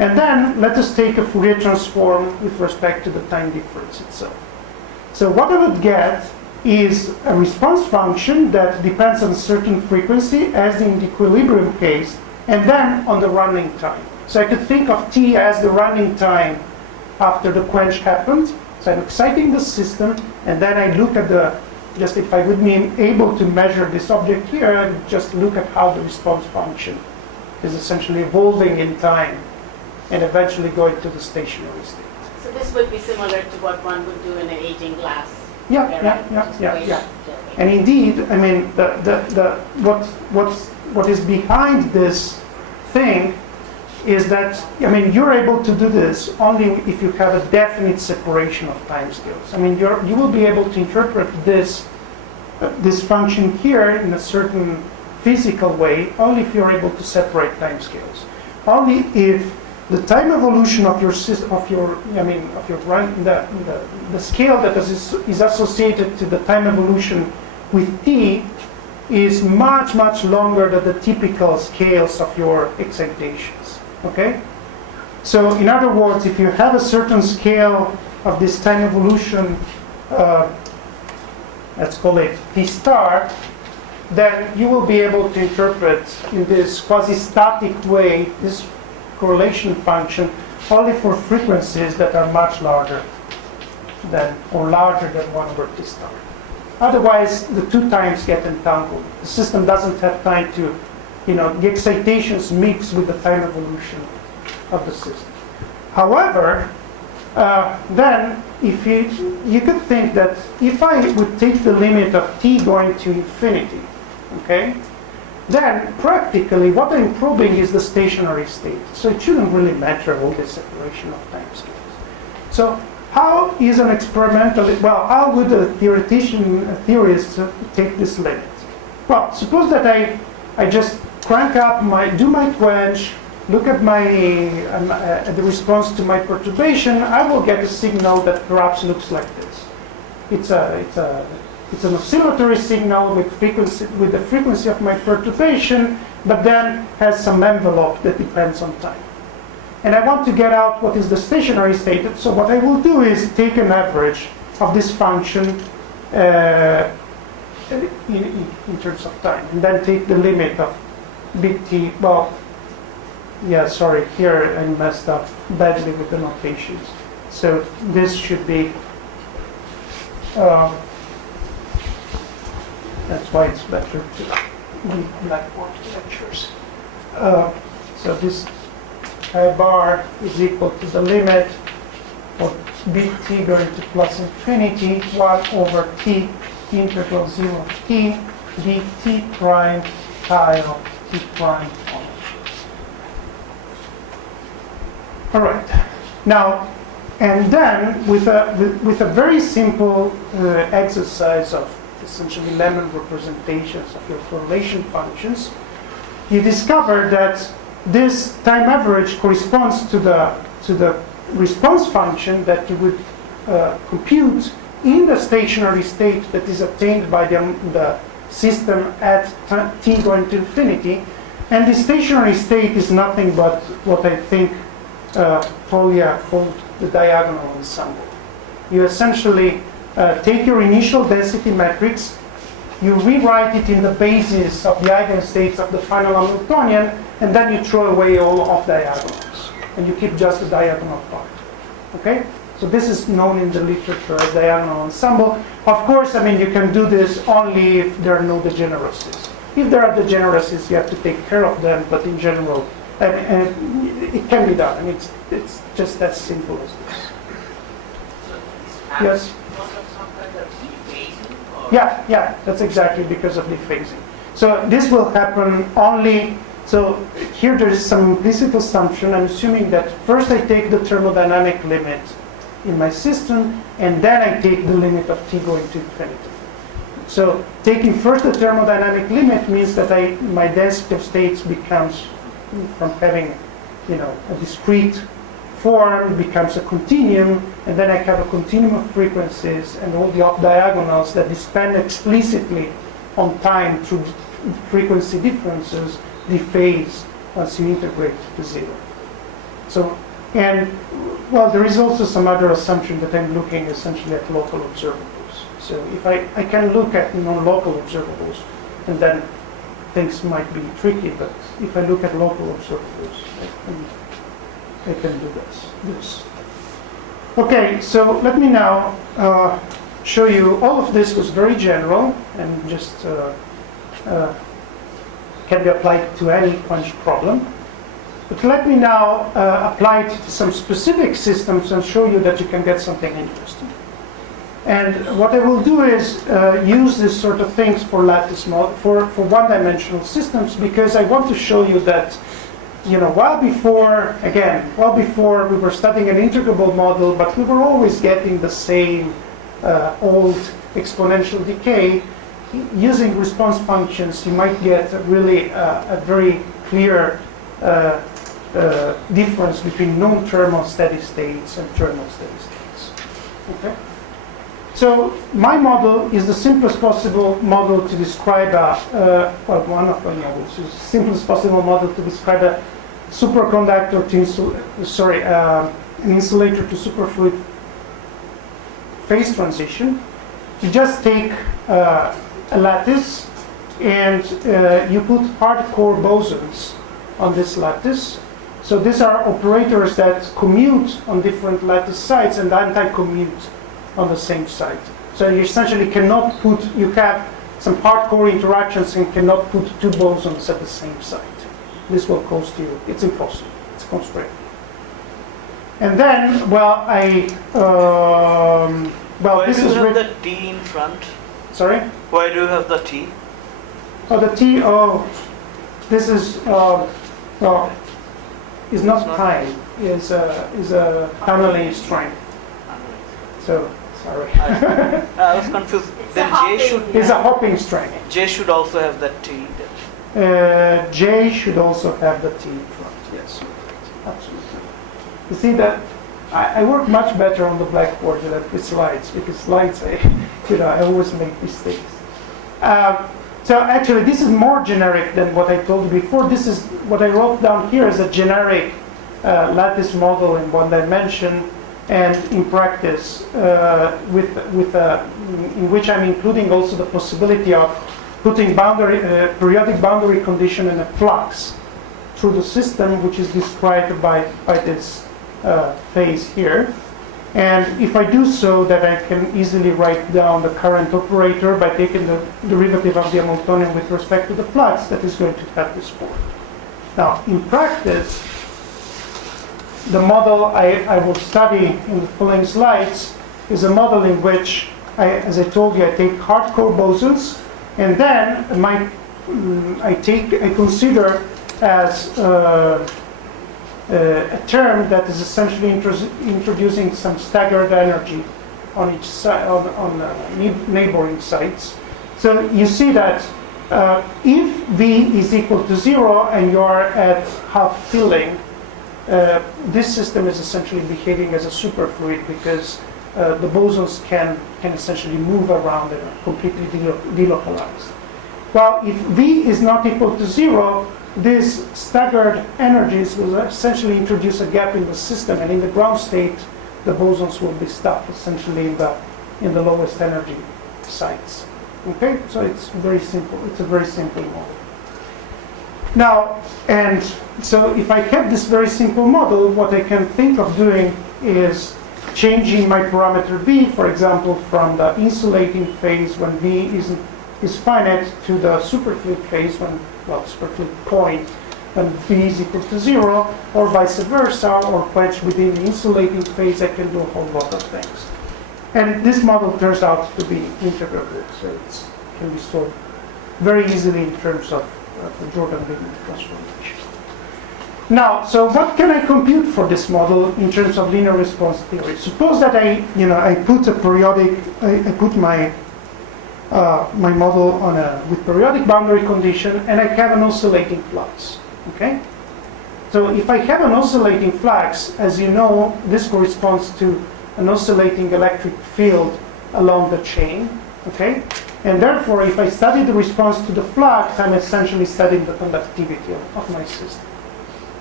And then let us take a Fourier transform with respect to the time difference itself. So what I would get is a response function that depends on a certain frequency, as in the equilibrium case, and then on the running time. So I could think of t as the running time after the quench happens. So I'm exciting the system, and then I look at just if I would be able to measure this object here, I would just look at how the response function is essentially evolving in time and eventually going to the stationary state. So this would be similar to what one would do in an aging glass. Yeah. And indeed, I mean, what is behind this thing is that, I mean, you're able to do this only if you have a definite separation of timescales. I mean, you will be able to interpret this function here in a certain physical way only if you're able to separate timescales. Only if the time evolution of your system, the scale that is associated to the time evolution with t is much, much longer than the typical scales of your excitations. Okay? So in other words, if you have a certain scale of this time evolution, let's call it t star, then you will be able to interpret in this quasi-static way this correlation function only for frequencies that are much larger than, or larger than 1/t star. Otherwise, the two times get entangled. The system doesn't have time to, the excitations mix with the time evolution of the system. However, then if you could think that if I would take the limit of t going to infinity, okay, then practically what I'm probing is the stationary state. So it shouldn't really matter all the separation of time scales. So how is an experimental, how would a theorist take this limit? Well, suppose that I just crank up do my quench, look at the response to my perturbation, I will get a signal that perhaps looks like this. It's an oscillatory signal with the frequency of my perturbation, but then has some envelope that depends on time. And I want to get out what is the stationary state. So what I will do is take an average of this function in terms of time, and then take the limit of big T. Well, yeah, sorry, here I messed up badly with the notations. So this should be. That's why it's better to read Blackboard lectures. So this I bar is equal to the limit of big T going to plus infinity 1/t integral 0 t dt prime tile t prime on. All right. Now, and then with a very simple exercise of essentially lemon representations of your correlation functions, you discover that this time average corresponds to the response function that you would compute in the stationary state that is obtained by the system at t going to infinity. And the stationary state is nothing but what I think Polya called the diagonal ensemble. You essentially take your initial density matrix, you rewrite it in the basis of the eigenstates of the final Hamiltonian, and then you throw away all off diagonals, and you keep just the diagonal part. Okay? So this is known in the literature as diagonal ensemble. Of course, I mean, you can do this only if there are no degeneracies. If there are degeneracies, you have to take care of them, but in general, it can be done. I mean, it's just as simple as this. So Yes? Yeah, that's exactly because of dephasing. So this will happen only, so here there is some implicit assumption. I'm assuming that first I take the thermodynamic limit in my system, and then I take the limit of t going to infinity. So taking first the thermodynamic limit means that my density of states becomes, from having a discrete form, becomes a continuum, and then I have a continuum of frequencies and all the off diagonals that depend explicitly on time through frequency differences dephase once you integrate to zero. So, and well, there is also some other assumption that I'm looking essentially at local observables. So if I can look at local observables, and then things might be tricky, but if I look at local observables, I can do this. Okay, so let me now show you. All of this was very general and just can be applied to any quench problem. But let me now apply it to some specific systems and show you that you can get something interesting. And what I will do is use this sort of things for lattice model, for one-dimensional systems, because I want to show you that, while before we were studying an integrable model, but we were always getting the same old exponential decay. Using response functions, you might get really a very clear difference between non-thermal steady states and thermal steady states. Okay. So my model is the simplest possible model to describe one of the models is the simplest possible model to describe a superconductor to an insulator to superfluid phase transition. You just take a lattice and you put hardcore bosons on this lattice. So these are operators that commute on different lattice sites and anti-commute on the same site. So you essentially cannot you have some hardcore interactions and cannot put two bosons at the same site. This will cost you, it's impossible, it's constrained. And then, Why this do you is have the T in front? Sorry? Why do you have the T? Oh, the T, this is, is not time, is a tunneling strength. So, sorry. I was confused. Then It's a hopping strength. J should also have that T. J should also have the T in front, yes. Absolutely. You see that I work much better on the blackboard than with slides, because slides, I always make mistakes. So actually, this is more generic than what I told you before. This is what I wrote down here as a generic lattice model in one dimension, and in practice, in which I'm including also the possibility of putting periodic boundary condition and a flux through the system, which is described by this phase here. And if I do so, that I can easily write down the current operator by taking the derivative of the Hamiltonian with respect to the flux that is going to have this form. Now, in practice, the model I will study in the following slides is a model in which, as I told you, I take hardcore bosons, and then I consider as a term that is essentially introducing some staggered energy on each side, on neighboring sites. So you see that if V is equal to 0 and you are at half filling, this system is essentially behaving as a superfluid, because the bosons can essentially move around and are completely delocalized. Well, if V is not equal to 0, these staggered energies will essentially introduce a gap in the system, and in the ground state, the bosons will be stuck essentially in the lowest energy sites. Okay, so it's very simple. It's a very simple model. Now, and so if I kept this very simple model, what I can think of doing is changing my parameter V, for example, from the insulating phase when V is finite to the superfluid phase superfluid point when V is equal to 0, or vice versa, or quench within the insulating phase. I can do a whole lot of things. And this model turns out to be integrable, so it can be solved very easily in terms of the Jordan-Liebman transformation. Now, so what can I compute for this model in terms of linear response theory? Suppose that I put my model with periodic boundary condition, and I have an oscillating flux. Okay. So if I have an oscillating flux, as you know, this corresponds to an oscillating electric field along the chain. Okay. And therefore, if I study the response to the flux, I'm essentially studying the conductivity of my system.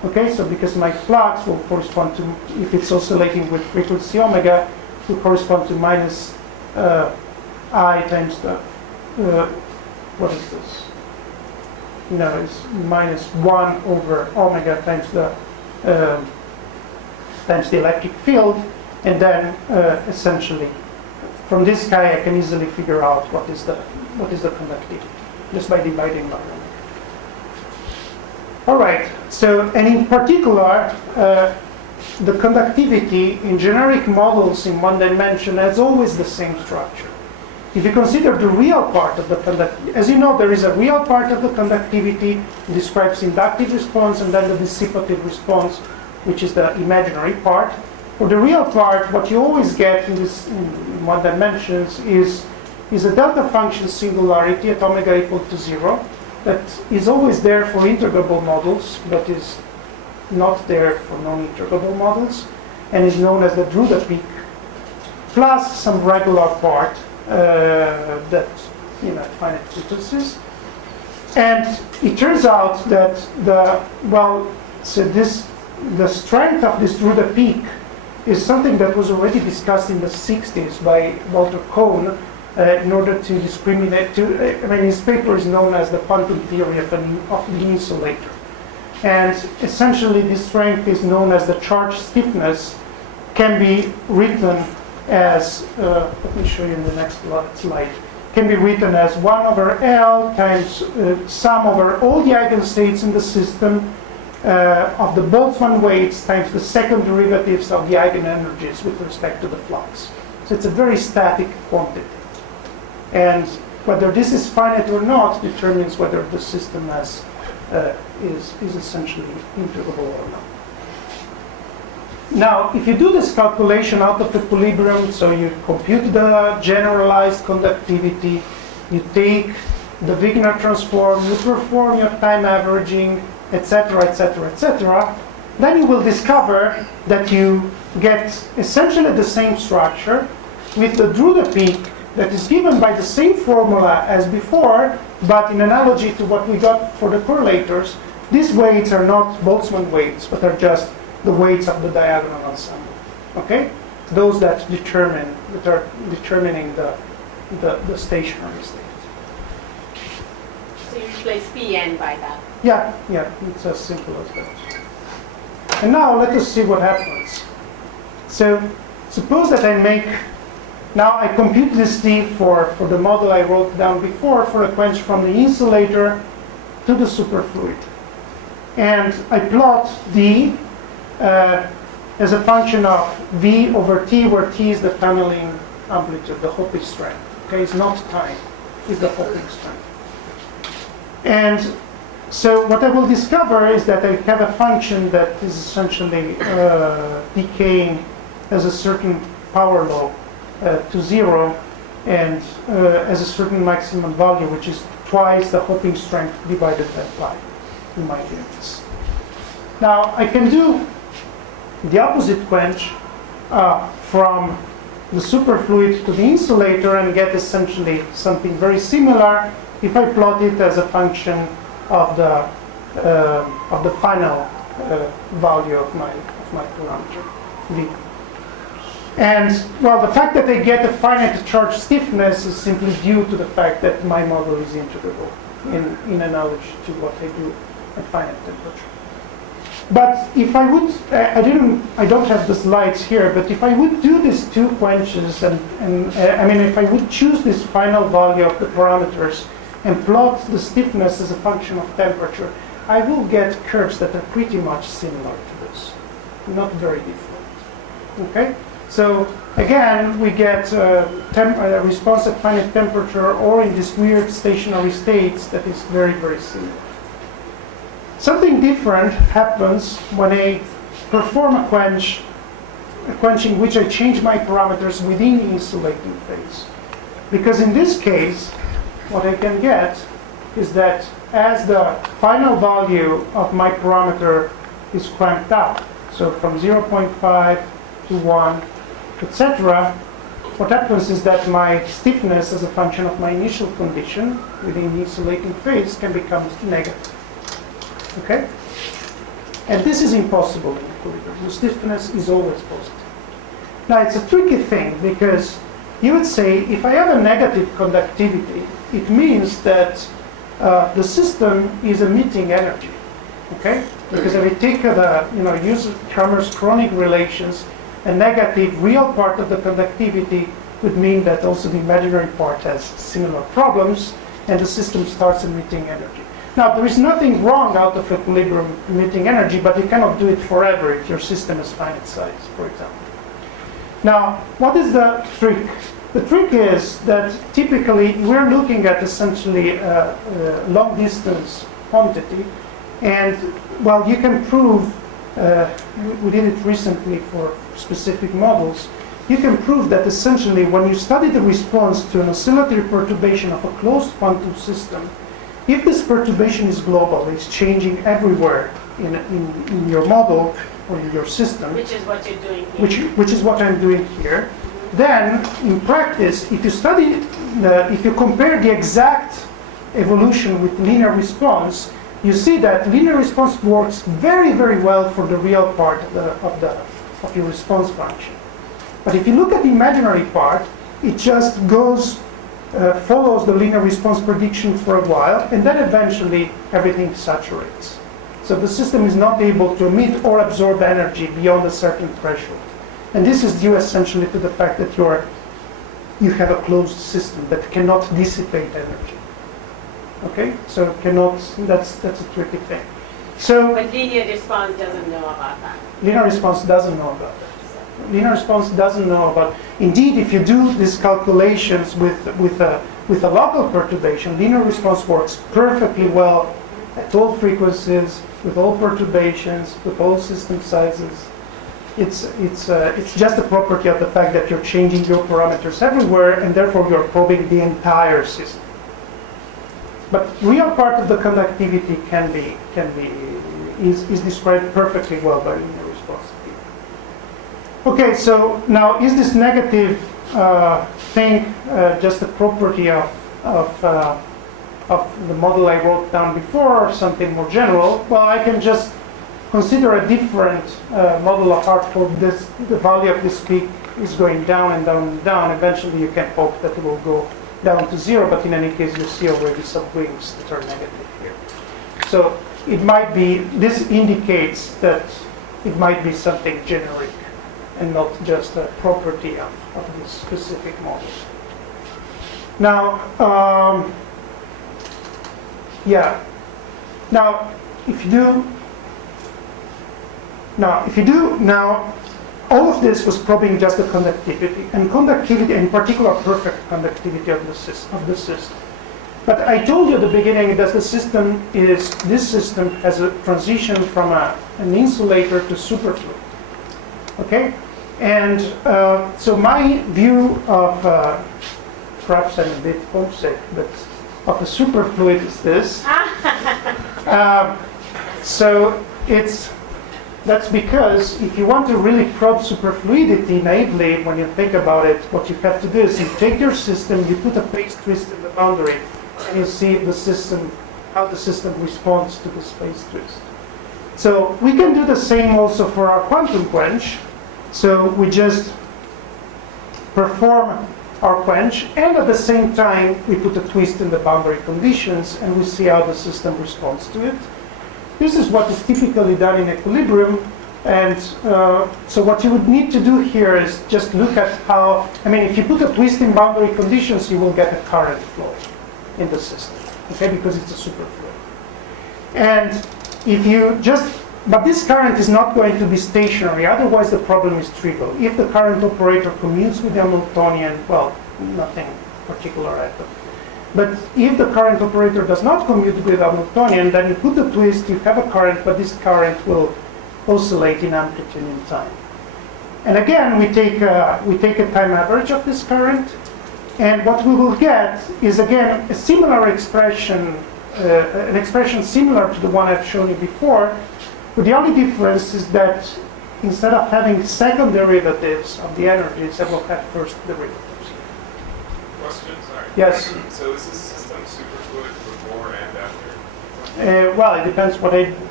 Okay, so because my flux will correspond to, if it's oscillating with frequency omega, will correspond to minus I times the, what is this? No, it's minus 1 over omega times the electric field, and then essentially from this guy I can easily figure out what is the conductivity just by dividing by omega. All right, so and in particular the conductivity in generic models in one dimension has always the same structure. If you consider the real part of the conductivity, as you know, there is a real part of the conductivity, it describes inductive response, and then the dissipative response, which is the imaginary part. For the real part, what you always get in one dimensions is a delta function singularity at omega equal to 0 that is always there for integrable models, but is not there for non-integrable models, and is known as the Drude peak, plus some regular part that at finite frequencies. And it turns out that the strength of this Drude peak is something that was already discussed in the 60s by Walter Kohn in order to discriminate. His paper is known as the quantum theory of the insulator. And essentially this strength is known as the charge stiffness, can be written as, let me show you in the next slide, can be written as 1 over L times sum over all the eigenstates in the system of the Boltzmann weights times the second derivatives of the eigenenergies with respect to the flux. So it's a very static quantity. And whether this is finite or not determines whether the system is essentially integrable or not. Now, if you do this calculation out of equilibrium, so you compute the generalized conductivity, you take the Wigner transform, you perform your time averaging, etc., etc., etc., then you will discover that you get essentially the same structure with the Drude peak that is given by the same formula as before, but in analogy to what we got for the correlators, these weights are not Boltzmann weights, but are just the weights of the diagonal ensemble. Okay? Those that are determining the stationary state. So you replace Pn by that. Yeah, it's as simple as that. And now let us see what happens. So suppose that now I compute this D for the model I wrote down before for a quench from the insulator to the superfluid. And I plot D as a function of V over T, where T is the tunneling amplitude, the Hoping strength. Okay, it's not time, it's the Hoping strength. And so what I will discover is that I have a function that is essentially decaying as a certain power law to 0 and as a certain maximum value, which is twice the Hoping strength divided by pi in my units. Now I can do the opposite quench from the superfluid to the insulator and get essentially something very similar if I plot it as a function of the final value of my parameter V. And well, the fact that I get a finite charge stiffness is simply due to the fact that my model is integrable in analogy to what I do at finite temperature. But if I would, I don't have the slides here, but if I would do these two quenches if I would choose this final value of the parameters and plot the stiffness as a function of temperature, I will get curves that are pretty much similar to this, not very different. Okay? So again, we get a response at finite temperature or in these weird stationary states that is very, very similar. Something different happens when I perform a quench in which I change my parameters within the insulating phase. Because in this case, what I can get is that as the final value of my parameter is cranked up, so from 0.5 to 1, etc., what happens is that my stiffness as a function of my initial condition within the insulating phase can become negative. Okay? And this is impossible in equilibrium. The stiffness is always positive. Now, it's a tricky thing because you would say if I have a negative conductivity, it means that the system is emitting energy. Okay? Because if we take use Kramer's chronic relations, a negative real part of the conductivity would mean that also the imaginary part has similar problems, and the system starts emitting energy. Now, there is nothing wrong out of equilibrium emitting energy, but you cannot do it forever if your system is finite size, for example. Now, what is the trick? The trick is that typically we're looking at essentially long distance quantity, and well, you can prove, we did it recently for specific models, you can prove that essentially when you study the response to an oscillatory perturbation of a closed quantum system, if this perturbation is global, it's changing everywhere in your model or in your system, which is what you're doing here. Which is what I'm doing here, then in practice, if you compare the exact evolution with linear response, you see that linear response works very, very well for the real part of your response function. But if you look at the imaginary part, it just follows the linear response prediction for a while, and then eventually everything saturates. So the system is not able to emit or absorb energy beyond a certain threshold. And this is due essentially to the fact that you have a closed system that cannot dissipate energy. Okay, so that's a tricky thing. So but linear response doesn't know about that. Linear response doesn't know about that. Linear response doesn't know about. Indeed, if you do these calculations with a local perturbation, linear response works perfectly well at all frequencies, with all perturbations, with all system sizes. It's just a property of the fact that you're changing your parameters everywhere, and therefore you're probing the entire system. But real part of the conductivity is described perfectly well by linear response. Okay, so now is this negative thing just a property of the model I wrote down before, or something more general? Well, I can just consider a different model of Hartford. The value of this peak is going down and down and down. Eventually, you can hope that it will go down to zero, but in any case, you see already some wings that are negative here. So it might be, this indicates that it might be something generic and not just a property of this specific model. Now, Now, if you do, all of this was probing just the conductivity, and conductivity, in particular, perfect conductivity of the system. But I told you at the beginning that this system has a transition from an insulator to superfluid. Okay, and so my view of perhaps I'm a bit homesick, but of a superfluid is this. So that's because if you want to really probe superfluidity naively, when you think about it, what you have to do is you take your system, you put a phase twist in the boundary, and you see how the system responds to this phase twist. So we can do the same also for our quantum quench. So we just perform our quench, and at the same time we put a twist in the boundary conditions, and we see how the system responds to it. This is what is typically done in equilibrium, and so what you would need to do here is just look at how, if you put a twist in boundary conditions, you will get a current flow in the system, okay, because it's a superfluid. And if you but this current is not going to be stationary, otherwise the problem is trivial. If the current operator commutes with the Hamiltonian, well, nothing particular happened. But if the current operator does not commute with the Hamiltonian, then you put the twist, you have a current, but this current will oscillate in amplitude in time. And again, we take a time average of this current, and what we will get is again a similar expression, an expression similar to the one I've shown you before, but the only difference is that instead of having second derivatives of the energies, I will have first derivatives. Question, sorry. Yes. So is this system superfluid before and after? Well, it depends what I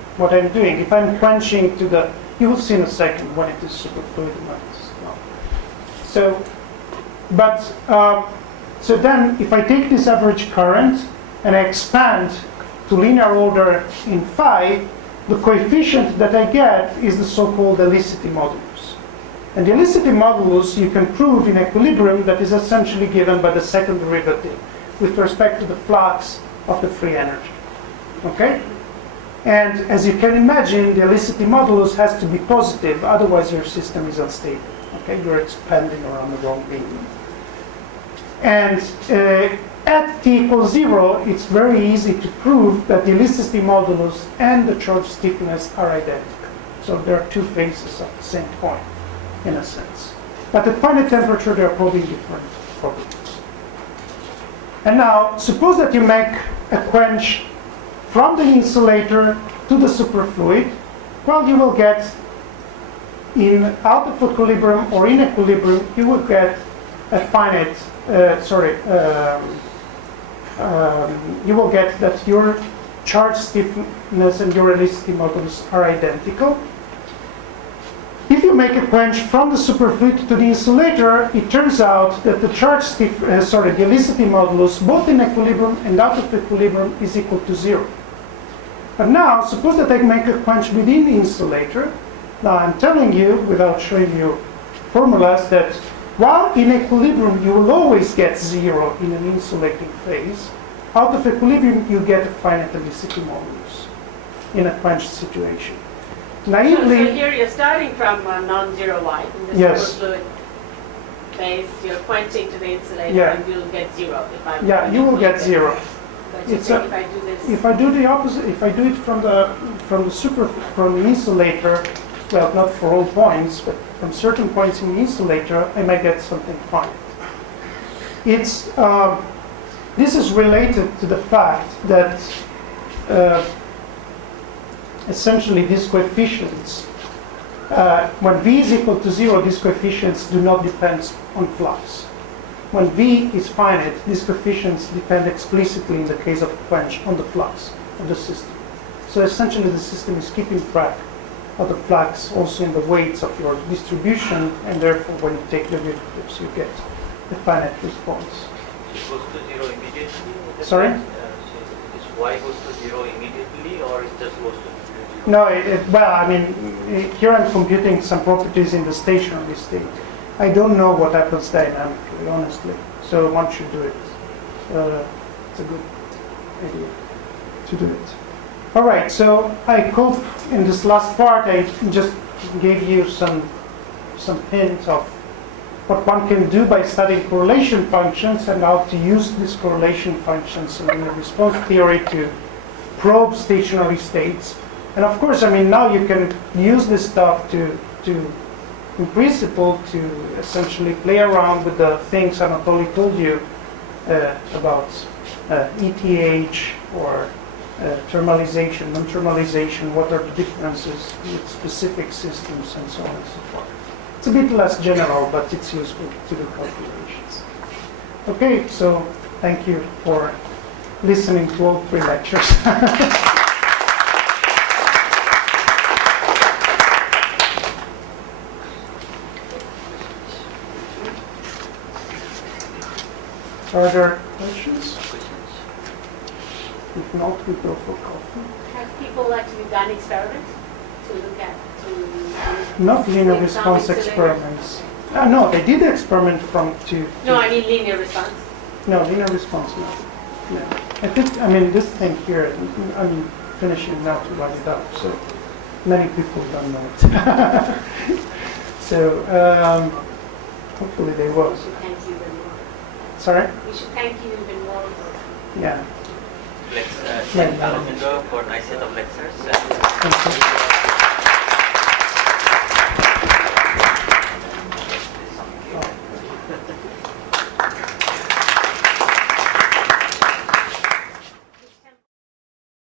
what I'm doing. If I'm quenching to the, you will see in a second when it is superfluid and when it is not. So, but, so then if I take this average current and I expand to linear order in phi, the coefficient that I get is the so-called helicity modulus. And the helicity modulus you can prove in equilibrium that is essentially given by the second derivative with respect to the flux of the free energy. Okay? And as you can imagine, the helicity modulus has to be positive, otherwise your system is unstable. Okay? You're expanding around the wrong medium. And at t equals 0, it's very easy to prove that the helicity modulus and the charge stiffness are identical. So there are two faces of the same coin, in a sense. But at finite temperature, they are probably different properties. And now, suppose that you make a quench from the insulator to the superfluid. Well, you will get, out of equilibrium or in equilibrium, you will get a finite, you will get that your charge stiffness and your helicity modulus are identical. If you make a quench from the superfluid to the insulator, it turns out that the charge the helicity modulus, both in equilibrium and out of equilibrium, is equal to 0. But now, suppose that I make a quench within the insulator. Now I'm telling you, without showing you formulas, that while in equilibrium you will always get 0 in an insulating phase, out of equilibrium you get a finite helicity modulus in a quench situation. Naively, so here you're starting from non-zero Y in the yes. superfluid phase. You're quenching to the insulator, Yeah. and you'll get 0. you will get 0. But you think if I do this, If I do the opposite, if I do it from the insulator, well, not for all points, but from certain points in the insulator, I might get something fine. It's this is related to the fact that essentially these coefficients, when v is equal to 0, these coefficients do not depend on flux. When v is finite, these coefficients depend explicitly, in the case of quench, on the flux of the system. So essentially the system is keeping track of the flux also in the weights of your distribution, and therefore when you take derivatives you get a finite response. It goes to 0 immediately? Sorry? This y goes to 0 immediately, or it just goes to 0? No, well, I mean, here I'm computing some properties in the stationary state. I don't know what happens dynamically, honestly. So once you do it, it's a good idea to do it. All right, so I hope in this last part I just gave you some hints of what one can do by studying correlation functions and how to use these correlation functions in the response theory to probe stationary states. And of course, I mean, now you can use this stuff to in principle, to essentially play around with the things Anatoly told you about ETH or thermalization, non-thermalization, what are the differences with specific systems, and so on and so forth. It's a bit less general, but it's useful to do calculations. Okay, so thank you for listening to all 3 lectures. Are there questions? If not, we go for coffee. have people actually done experiments to look at? Not linear With response some insulator? experiments. No, they did experiment from to. No, I mean linear response. No, linear response, no. No. I think, I mean, this thing here, I'm finishing now to write it up, so many people don't know it. So, hopefully they will. We should thank you even more. Sorry? We should thank you even more. Yeah. Alessandro for a nice set of lectures. Thank you.